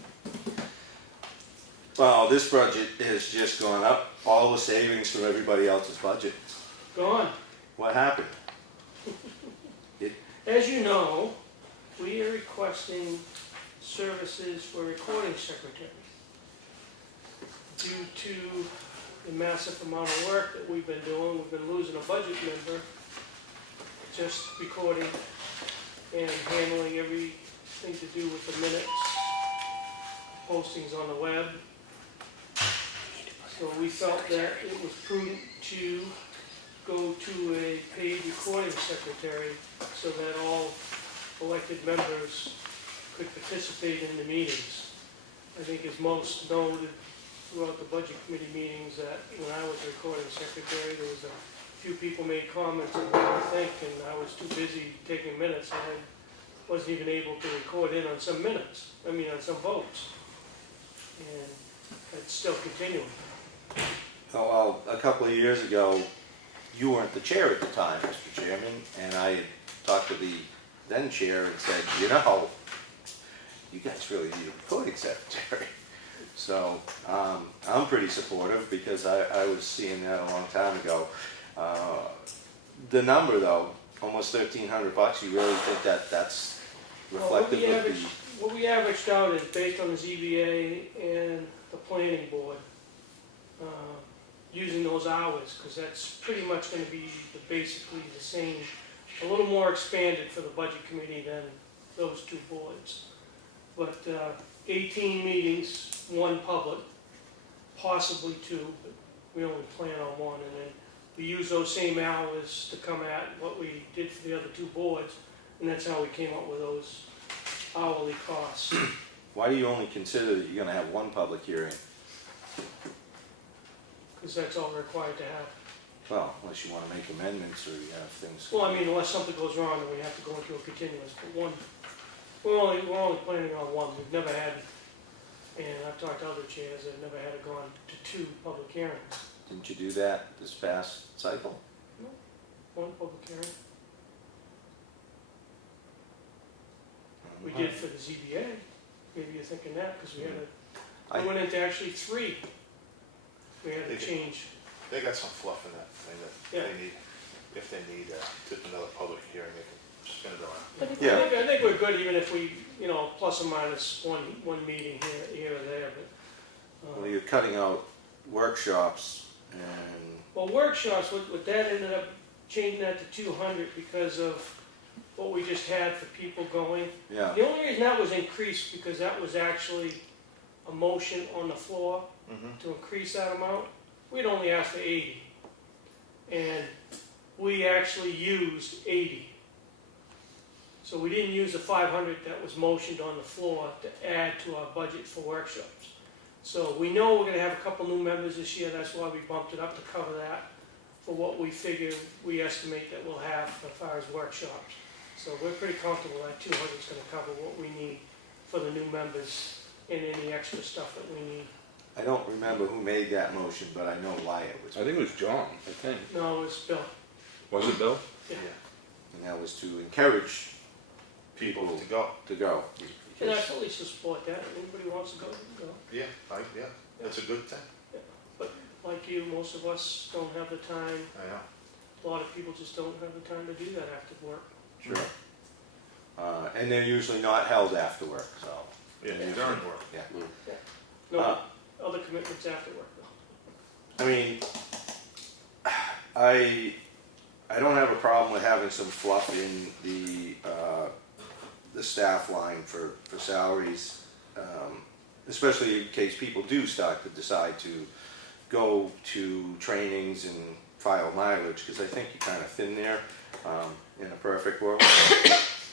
Well, this budget has just gone up, all the savings from everybody else's budget. Gone. What happened? As you know, we are requesting services for recording secretary. Due to the massive amount of work that we've been doing, we've been losing a budget member, just recording and handling everything to do with the minutes, postings on the web. So we felt that it was prudent to go to a paid recording secretary so that all elected members could participate in the meetings. I think as most noted throughout the budget committee meetings that when I was recording secretary, there was a few people made comments on what I think, and I was too busy taking minutes, and I wasn't even able to record in on some minutes, on some votes. And it's still continuing. Oh, well, a couple of years ago, you weren't the chair at the time, Mr. Chairman, and I had talked to the then chair and said, you guys really need a recording secretary. So I'm pretty supportive because I was seeing that a long time ago. The number though, almost $1,300, you really think that that's reflective of the... What we averaged out is based on the ZBA and the planning board, using those hours, because that's pretty much going to be basically the same, a little more expanded for the budget committee than those two boards. But 18 meetings, 1 public, possibly 2, but we only plan on 1. And then we use those same hours to come at what we did for the other 2 boards, and that's how we came up with those hourly costs. Why do you only consider that you're going to have 1 public hearing? Because that's all we're required to have. Well, unless you want to make amendments or you have things... Well, unless something goes wrong, then we have to go into a continuous, but 1, we're only planning on 1. We've never had, and I've talked to other chairs, that have never had it gone to 2 public hearings. Didn't you do that this past cycle? 1 public hearing. We did for the ZBA. Maybe you're thinking that, because we had I- we went into actually 3. We had to change. They got some fluff in that thing that Yeah. they need, if they need another public hearing, they can spin it around. But Yeah. I think we're good, even if we, plus or minus one meeting here or there, but. Well, you're cutting out workshops and... Well, workshops, with that ended up changing that to 200 because of what we just had for people going. Yeah. The only reason that was increased because that was actually a motion on the floor to increase that amount. We'd only asked for 80. And we actually used 80. So we didn't use the 500 that was motioned on the floor to add to our budget for workshops. So we know we're going to have a couple new members this year, that's why we bumped it up to cover that for what we figure, we estimate that we'll have as far as workshops. So we're pretty comfortable that 200 is going to cover what we need for the new members and any extra stuff that we need. I don't remember who made that motion, but I know why it was. I think it was John, I think. No, it's Bill. Was it Bill? Yeah. And that was to encourage People people to go. to go. And I fully support that. If anybody wants to go, go. Yeah, that's a good thing. Like you, most of us don't have the time. I know. A lot of people just don't have the time to do that after work. Sure. And they're usually not held after work, so. Yeah, during work. Yeah. No, Uh, other commitments after work though. I mean, I don't have a problem with having some fluff in the staff line for salaries, especially in case people do start to decide to go to trainings and file mileage, because I think you're kind of thin there in a perfect world.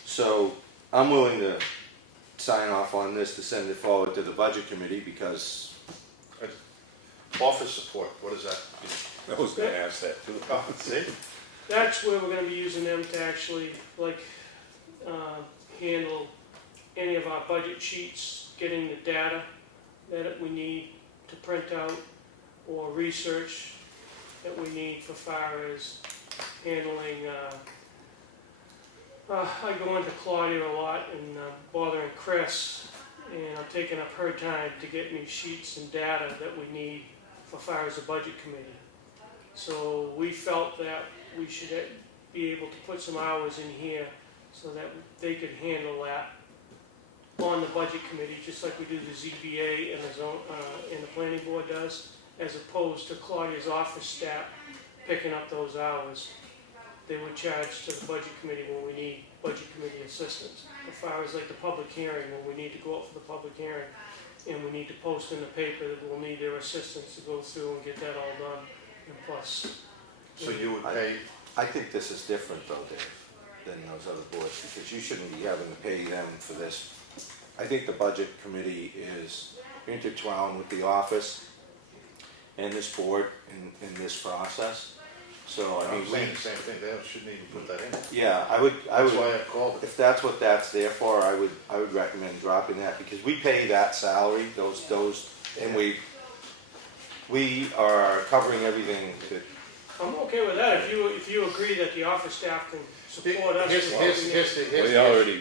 So I'm willing to sign off on this to send it forward to the budget committee because... Office support, what does that mean? I was gonna ask that too. Oh, see? That's where we're gonna be using them to actually, handle any of our budget sheets, getting the data that we need, to print out or research that we need for far as handling, I go into Claudia a lot and bothering Chris, and I'm taking up her time to get me sheets and data that we need for far as the budget committee. So we felt that we should be able to put some hours in here so that they could handle that on the budget committee, just like we do the ZBA and the zone, and the planning board does, as opposed to Claudia's office staff picking up those hours. They would charge to the budget committee when we need budget committee assistance. As far as like the public hearing, when we need to go out for the public hearing, and we need to post in the paper that we'll need their assistance to go through and get that all done, and plus. So you would pay, I think this is different though, Dave, than those other boards, because you shouldn't be having to pay them for this. I think the budget committee is intertwined with the office and this board in this process. So, I I'm mean, saying the same thing, they shouldn't even put that in. yeah, I would, That's why I called it. if that's what that's there for, I would recommend dropping that, because we pay that salary, those, and we are covering everything that, I'm okay with that, if you agree that the office staff can support us.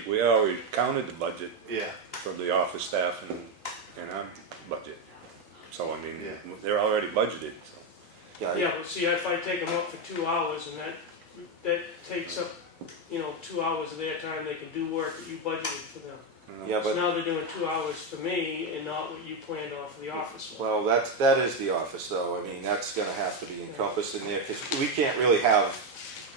We already counted the budget Yeah, for the office staff and our budget. So, I mean, Yeah. they're already budgeted, so. Yeah, but see, if I take them up for 2 hours, and that takes up, 2 hours of their time, they can do work that you budgeted for them. yeah, So but, now they're doing 2 hours for me and not what you planned on for the office. well, that is the office though, I mean, that's gonna have to be encompassed in there, because we can't really have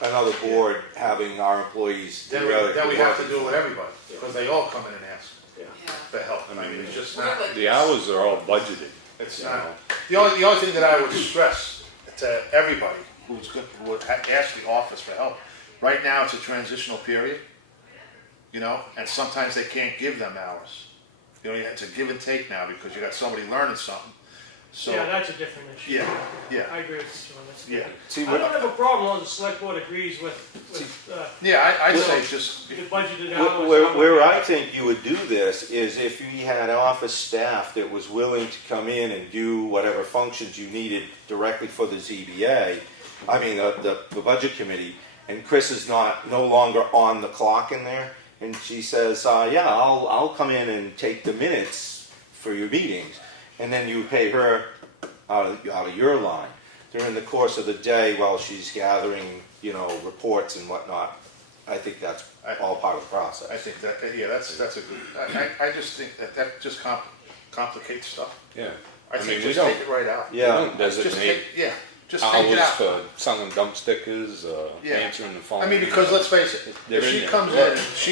another board having our employees. then theoretically we have to working do it with for- everybody, because they all come in and ask Yeah. for help. I mean, it's just not, The hours are all budgeted. it's you not. know. The only thing that I would stress to everybody who's good, who would ask the office for help, right now it's a transitional period, and sometimes they can't give them hours. It's a give and take now because you got somebody learning something. So, Yeah, that's a different issue. yeah, I agree with you, John, that's yeah, different. See, I what, don't have a problem as the select board agrees with yeah. I'd say just the budgeted hours. where I think you would do this is if you had office staff that was willing to come in and do whatever functions you needed directly for the ZBA, I mean, the budget committee, and Chris is no longer on the clock in there, and she says, yeah, I'll come in and take the minutes for your meetings, and then you pay her out of your line during the course of the day while she's gathering, reports and whatnot. I think that's all part of the process. I think that, that's a good, I just think that just complicates stuff. Yeah. I I think mean, we just don't- take it right out. Yeah. We don't Just designate just take it hours out. for selling dump stickers, Yeah. answering the phone. I mean, because let's face it, They're if in she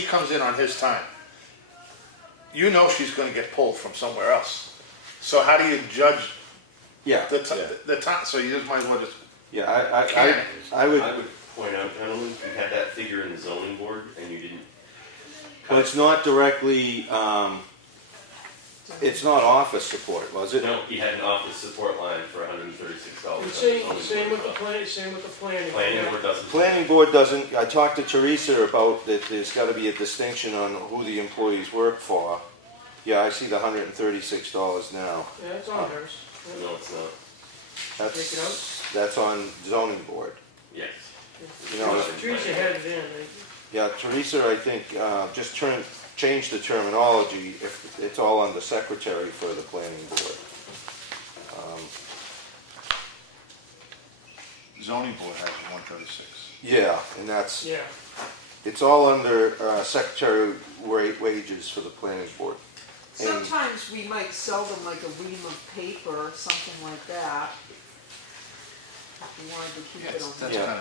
there. comes in on his time, she's gonna get pulled from somewhere else. So how do you judge Yeah, the Yeah. time, so you just might as well just, yeah, I I would, would point out, gentlemen, you had that figure in the zoning board and you didn't. but it's not directly, it's not office support, was it? No, he had an office support line for $136. And same with the planning, Planning yeah. board doesn't. Planning board doesn't, I talked to Teresa about that there's gotta be a distinction on who the employees work for. Yeah, I see the $136 now. Yeah, it's on hers. No, it's not. That's, Take it out? that's on zoning board. Yes. You know, Teresa had it in, yeah, Teresa, I think, just change the terminology, if it's all on the secretary for the planning board. zoning board has 136. Yeah, and that's, yeah. it's all under secretary wages for the planning board. And- Sometimes we might sell them like a ream of paper or something like that. If you wanted to keep it on. That's Yeah. kind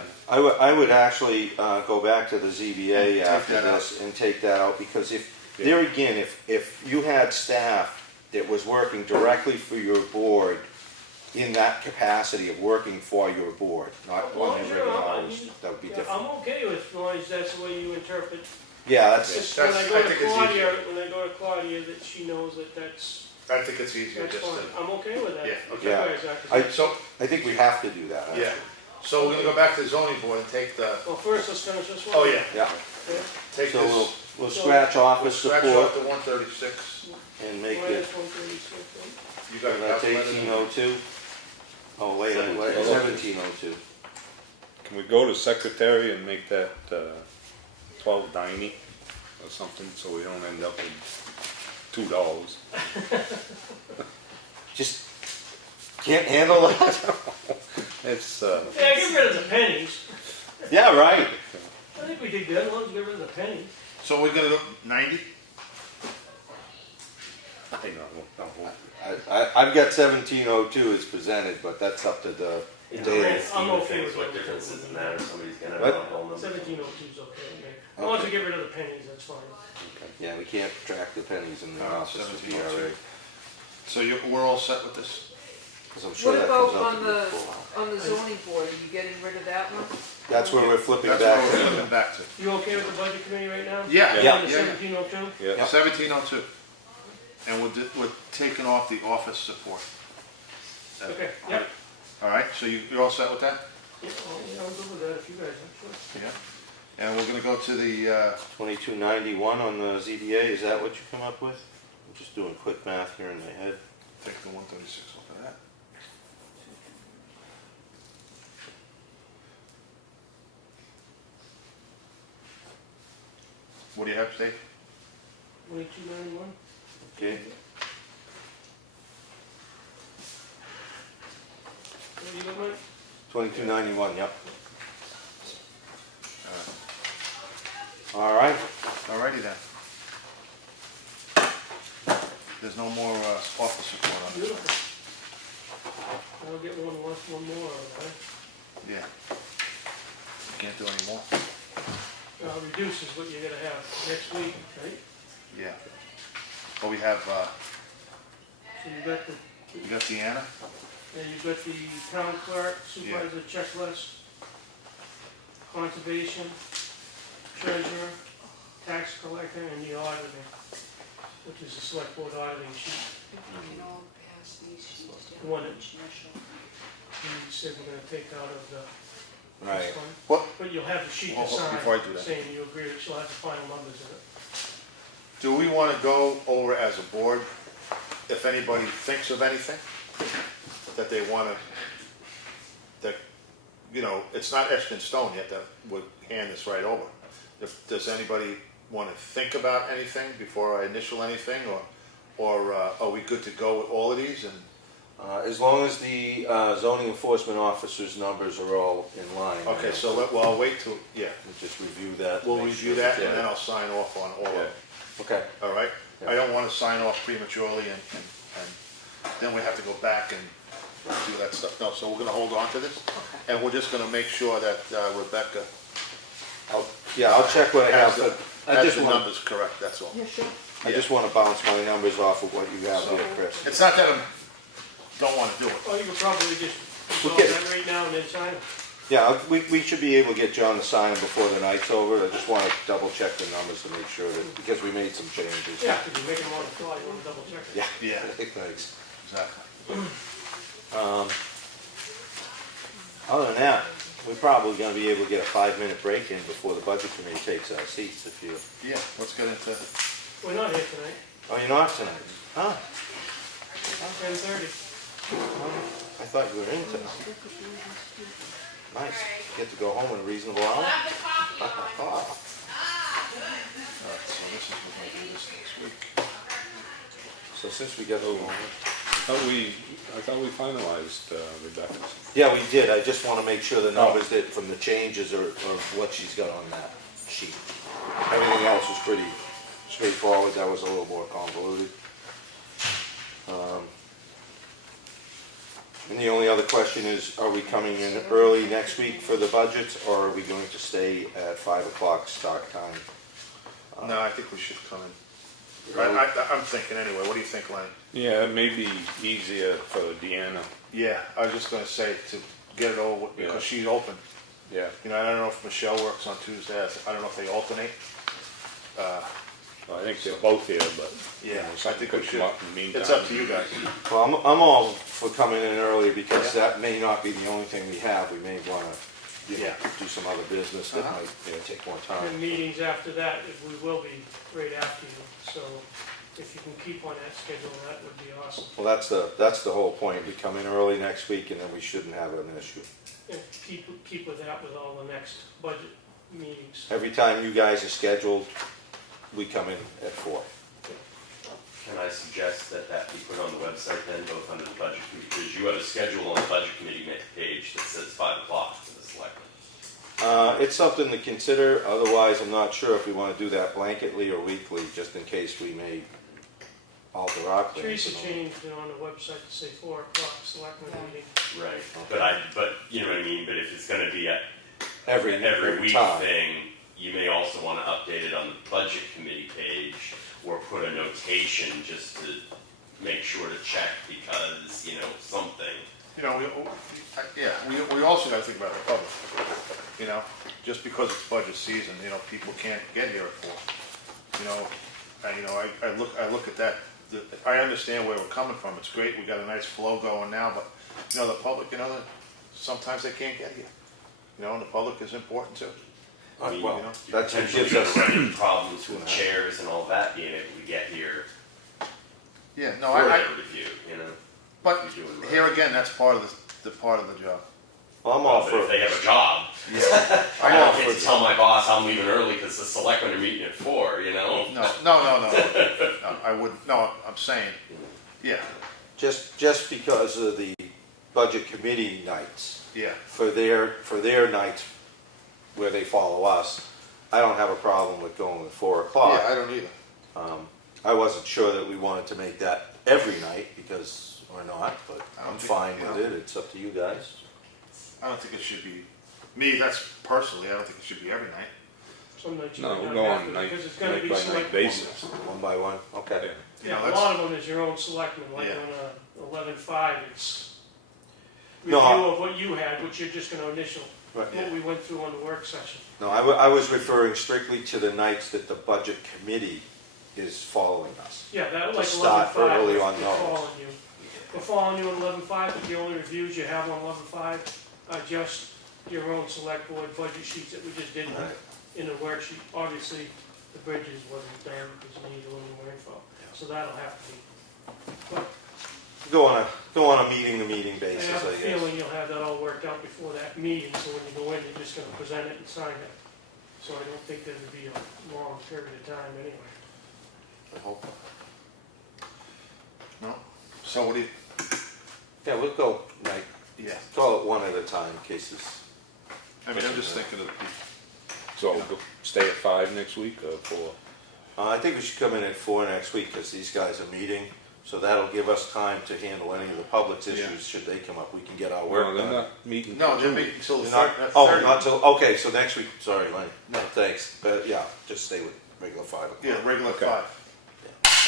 of, I would actually go back to the ZBA Take after that out. this and take that out, because there again, if you had staff that was working directly for your board in that capacity of working for your board, not Well, on your sure, regular I'm- hours, that would be Yeah, different. I'm okay with, as long as that's the way you interpret. Yeah, that's, Just when I That's- go I to think it's Claudia, that she knows that that's I think it's easier that's just fine. to, I'm okay with that. Yeah, If okay. you guys are, 'cause- so, I think we have to do that, actually. yeah. So we're gonna go back to the zoning board and take the, Well, first, let's finish this one. oh yeah, Yeah, Yeah. take so this. we'll scratch office Scratch support off the 136. and make Minus it, 136, right? You got a That's calculator? 1802. Oh, wait, 1702. Can we go to secretary and make that 12.90 or something, so we don't end up with $2? Just can't handle that. It's, Yeah, get rid of the pennies. Yeah, right. I think we did good, as long as we get rid of the pennies. So we're gonna go 90? I know, I've got 1702 as presented, but that's up to the Dave. I'm okay with what what differences in that, or somebody's gonna What? have a whole number. 1702 is okay with me. As long as we get rid of the pennies, that's fine. Yeah, we can't track the pennies in the office with the 1702. RA. So we're all set with this? Because I'm sure What that about comes up on to the, be full. on the zoning board, are you getting rid of that one? That's where we're flipping That's back. what we're flipping back to. You okay with the budget committee right now? Yeah, Yeah. On the yeah. 1702? yeah. 1702. And we're taking off the office support. Okay, yep. All right, so you're all set with that? Yeah, I'm good with that if you guys are, sure. Yeah. And we're gonna go to the, 2291 on the ZBA, is that what you come up with? I'm just doing quick math here in my head. take the 136 off of that. What do you have, Steve? 2291? Okay, What do you got, Mike? 2291, yep. All right, Alrighty then. There's no more office support on it. Beautiful. I'll get one more, okay? Yeah. Can't do any more? Reduces what you're gonna have next week, right? Yeah. Well, we have, So you got the, we got Deanna. and you've got the town clerk, supervisor checklist, conservation, treasurer, tax collector, and the auditor, which is the select board auditing sheet. We can all pass these sheets down. One. Initial. You said we're gonna take out of the right. this one. What? But you'll have the sheet Well, to sign, before I do that. saying you agree that she'll have the final numbers in it. Do we want to go over as a board, if anybody thinks of anything that they want to, that, you know, it's not etched in stone yet that would hand this right over. Does anybody want to think about anything before I initial anything, or are we good to go with all of these? And As long as the zoning enforcement officer's numbers are all in line. okay, so well, I'll wait till, yeah, We'll just review that. we'll make review sure that yeah. and then I'll sign off on all of it. Okay, All right? Yeah. I don't want to sign off prematurely and then we have to go back and do that stuff. No, so we're gonna hold on to this? And we're just gonna make sure that Rebecca I'll check what I have, has but I the just want, numbers correct, that's all. Yeah, sure. I just want to bounce my numbers off of what you have there, Chris. It's not that I don't want to do it. Oh, you could probably just resolve get- that right now and then sign it. Yeah, we should be able to get John to sign them before the night's over. I just want to double check the numbers to make sure that, because we made some changes. Yeah, because you're making them on the fly, you want to double check it. Yeah. Yeah. Thanks. Exactly. Other than that, we're probably gonna be able to get a 5-minute break in before the budget committee takes our seats if you, Yeah, let's get into, We're not here tonight, oh, you're not tonight? Huh? 10:30. I thought you were in tonight. Nice. Get to go home in a reasonable hour? Have the coffee on. Oh. all right, so this is, we're gonna do this next week. So since we got over, I thought we finalized Rebecca's. yeah, we did. I just want to make sure the numbers that from the changes are what she's got on that sheet. Everything else was pretty straightforward. That was a little more convoluted. And the only other question is, are we coming in early next week for the budgets, or are we going to stay at 5 o'clock start time? No, I think we should come in. I'm thinking anyway, what do you think, Lenny? Yeah, it may be easier for Deanna. Yeah, I was just gonna say to get it over with, because she's open. Yeah. You know, I don't know if Michelle works on Tuesdays, I don't know if they alternate. Well, I think they're both here, but you Yeah, know, I something think we could should. come up in the meantime. It's up to you guys. Well, I'm all for coming in early because that may not be the only thing we have. We may want to, Yeah. do some other business that might take more time. And meetings after that, we will be right after you, so if you can keep on that schedule, that would be awesome. Well, that's the whole point. We come in early next week and then we shouldn't have an issue. And keep with that with all the next budget meetings. Every time you guys are scheduled, we come in at 4. Can I suggest that that be put on the website then, both under the budget committee, because you have a schedule on the budget committee page that says 5 o'clock for the selectmen. It's something to consider. Otherwise, I'm not sure if we want to do that blanketly or weekly, just in case we may alter our plans. Teresa changed it on the website to say 4 o'clock selectmen meeting. Right, but you know what I mean, but if it's gonna be a every week time. thing, you may also wanna update it on the budget committee page, or put a notation just to make sure to check because, you know, something. You know, we also gotta think about the public, you know, just because it's budget season, you know, people can't get here at 4. I look at that, I understand where we're coming from, it's great, we got a nice flow going now, but, you know, the public, you know, sometimes they can't get here. You know, and the public is important too. I mean, Well, you that's what potentially gives us. running problems with chairs and all that being able to get here Yeah, no, for their review, you know. but You're doing right. here again, that's part of the part of the job. Well, I'm Well, all but for. if they have a job, Yeah. I don't get to tell my boss I'm leaving early because the selectmen are meeting at 4, you know? No, I wouldn't, no, I'm saying, yeah, Just because of the budget committee nights, yeah. for their nights where they follow us, I don't have a problem with going at 4 o'clock. Yeah, I don't either. I wasn't sure that we wanted to make that every night because, or not, but I don't I'm think- fine you with know. it. It's up to you guys. I don't think it should be, me, that's personally, I don't think it should be every night. Some nights you No, might we'll not go have on to night, because it's gonna be night by night select. basis. One by one, okay. You Yeah, know, a that's- lot of them is your own selectmen, like Yeah. on 11.5, it's No, review of what you had, which you're just gonna initial, Right. what we went through on the work session. No, I was referring strictly to the nights that the budget committee is following us. Yeah, that To like start 11.5, early we're on those. following you. We're following you on 11.5, but the only reviews you have on 11.5 are just your own select board budget sheets that we just did Right. in the worksheet. Obviously, the bridges wasn't done because you need a little more info, so that'll have to be. But Go on a meeting to meeting I basis, have a I guess. feeling you'll have that all worked out before that meeting, so when you go in, you're just gonna present it and sign it. So I don't think there'll be a long period of time anyway. I hope. No? So what do you, Yeah, we'll go night, yeah, call it one at a time, cases. I mean, I'm just thinking of the, So we'll go stay at 5 next week or 4? I think we should come in at 4 next week because these guys are meeting, so that'll give us time to handle any of the public's Yeah. issues. Should they come up, we can get our Well, work they're done. not meeting. no, till they're 2. meeting until the You're not- 30th. Oh, not till, okay, so next week, sorry, Lenny. No. Thanks, yeah, just stay with regular 5 o'clock. Yeah, regular Okay. 5.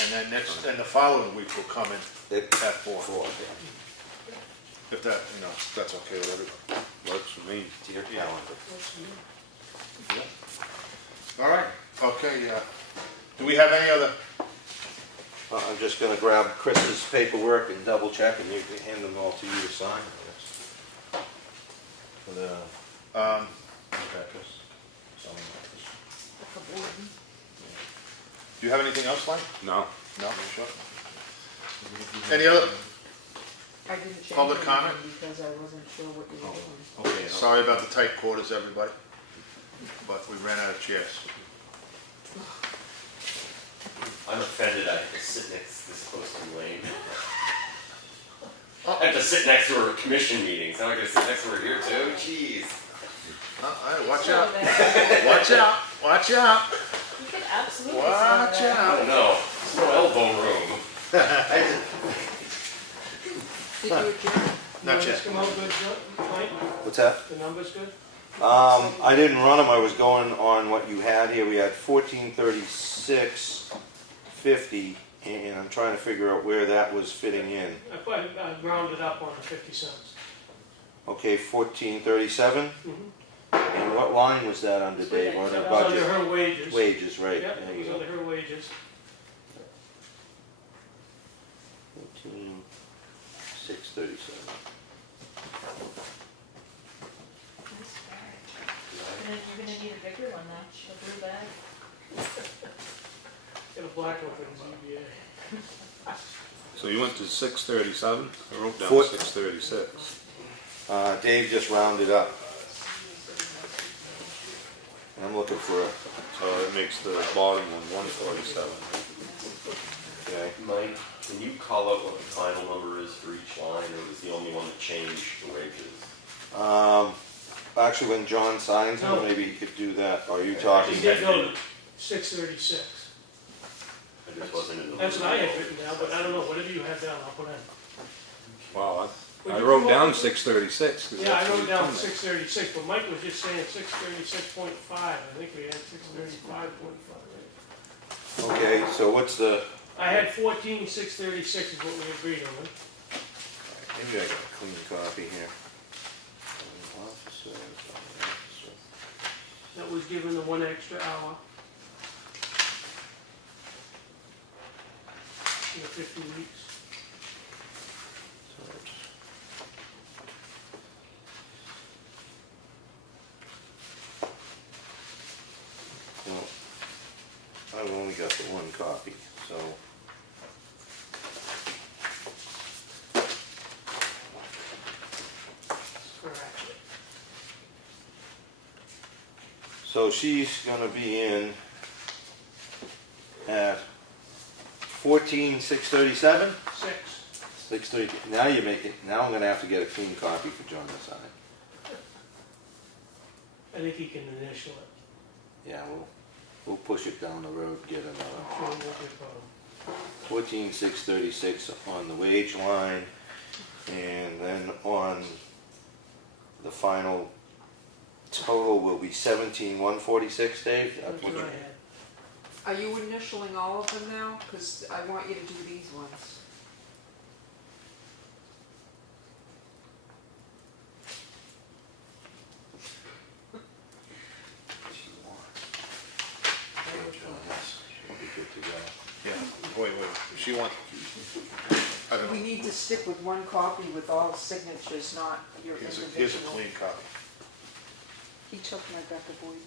And then and the following week will come in At at 4. 4, yeah. If that, you know, if that's okay with everybody. Works for me. To your calendar. All right, okay, do we have any other, I'm just gonna grab Chris's paperwork and double check and you can hand them all to you to sign, I guess. For the contractors. Zoning office. do you have anything else, Mike? No. No, sure. Any other, I didn't change Public anything comment? because I wasn't sure what you were doing. okay, sorry about the tight quarters, everybody, but we ran out of chairs. I'm offended I have to sit this close to Lane. I have to sit next to her at commission meetings, now I gotta sit next to her here too, jeez. Watch out, watch out, watch out, You could absolutely watch say that. I out. don't know, there's no elbow room. Did you adjourn? Not Numbers yet. come out good, Mike? What's that? The numbers good? I didn't run them, I was going on what you had here, we had 1436.50, and I'm trying to figure out where that was fitting in. I rounded up on the 50 cents. Okay, 1437, and what line was that under, Dave, on the That was under budget? her wages. Wages, right, Yep, there it you was go. under her wages. 14,637. You're gonna need a bigger one now, a blue bag. If a black one for the ZBA. So you went to 637? I wrote down Four- 636. Dave just rounded up. I'm looking for a, So it makes the bottom one 147. okay. Mike, can you call out what the final number is for each line, or was the only one that changed the wages? Actually, when John signs No. it, maybe he could do that. Are you talking? He did go to 636. I just wasn't in the. That's what I had written down, but I don't know, whatever you have down, I'll put in. Wow, Would I you wrote come down up- 636. 'cause Yeah, I that's wrote what down he told me. 636, but Mike was just saying 636.5. I think we had 635.5, right? Okay, so what's the, I had 14,636 is what we agreed on. maybe I got a clean copy here. That was given the 1 extra hour. In the 50 weeks. Well, I've only got the one copy, so. Correct. So she's gonna be in at 14,637? 6. 630, now you make it, now I'm gonna have to get a clean copy for John to sign. I think he can initial it. Yeah, we'll push it down the road, get another. Sure, it won't be a problem. 14,636 on the wage line, and then on the final total will be 17,146, Dave? That's what I had. Are you initialing all of them now? Because I want you to do these ones. We'll be good to go. Yeah, wait, she wants, I don't We know, need to stick with one copy with all the signatures, not your here's individual. a clean copy. He took my Rebecca Boyd.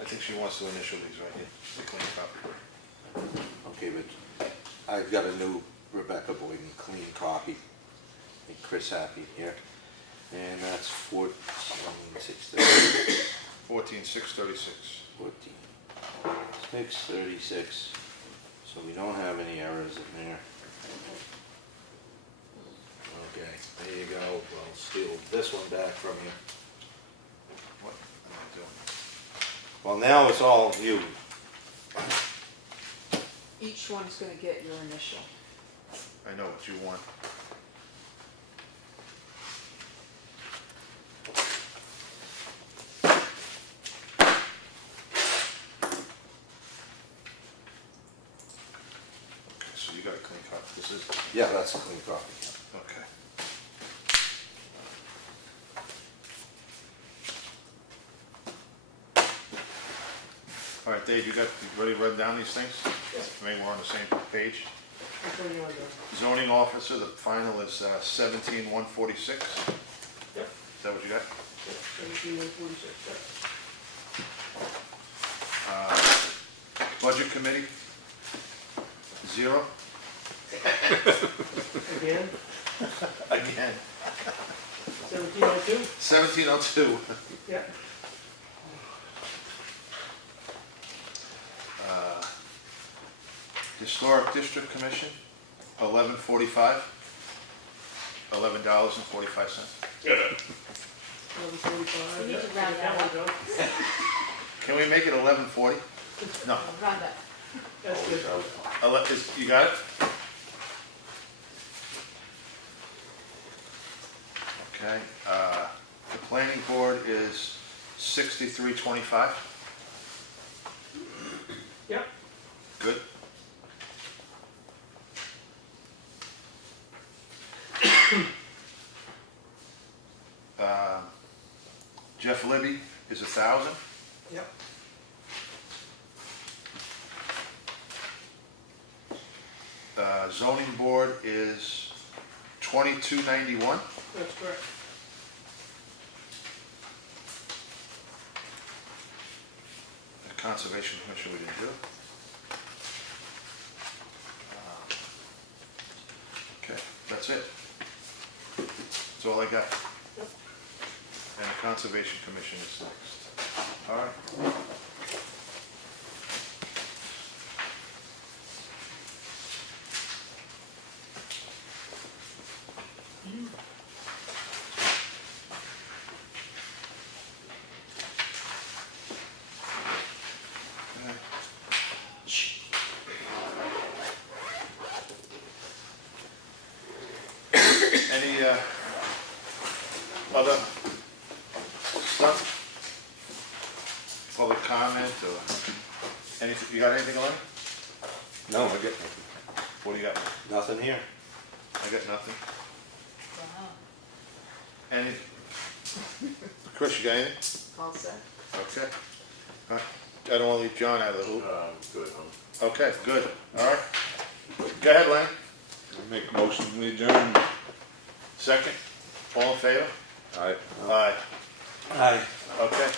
I think she wants to initial these right here, the clean copy. Okay, but I've got a new Rebecca Boyden clean copy. Make Chris happy here. And that's 14,636. 14,636. 14,636. So we don't have any errors in there. Okay, there you go. We'll steal this one back from you. What am I doing? Well, now it's all you. Each one's gonna get your initial. I know what you want. Okay, so you got a clean copy. This is, Yeah, that's a clean copy. okay. All right, Dave, you ready to run down these things? Maybe we're on the same page. Which one you want to do? Zoning officer, the final is 17,146. Yep. Is that what you got? 17,146, yep. Budget committee, 0. Again, Again. 1702? 1702. Yeah. Historic District Commission, 1145. $11.45. 1145. We need yep. to round Get that one up. done. Can we make it 1140? No. Round up. That's good. You got it? Okay. The planning board is 6325. Yep. Good. Jeff Libby is 1,000. Yep. Zoning board is 2291. That's correct. The Conservation Commission we didn't do. all I got. And the Conservation Commission is next. All right. Any other stuff? Public comment or anything? You got anything on? No, I get nothing. What do you got? Nothing here. I got nothing. Wow. Any? Chris, you got anything? All set. Okay. All right. I don't want to leave John out of the loop. Good. Okay, good. All right. Go ahead, Lenny. Make a motion, we adjourn. Second. All in favor? Aye. Aye. Aye. Okay.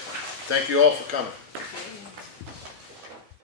Thank you all for coming.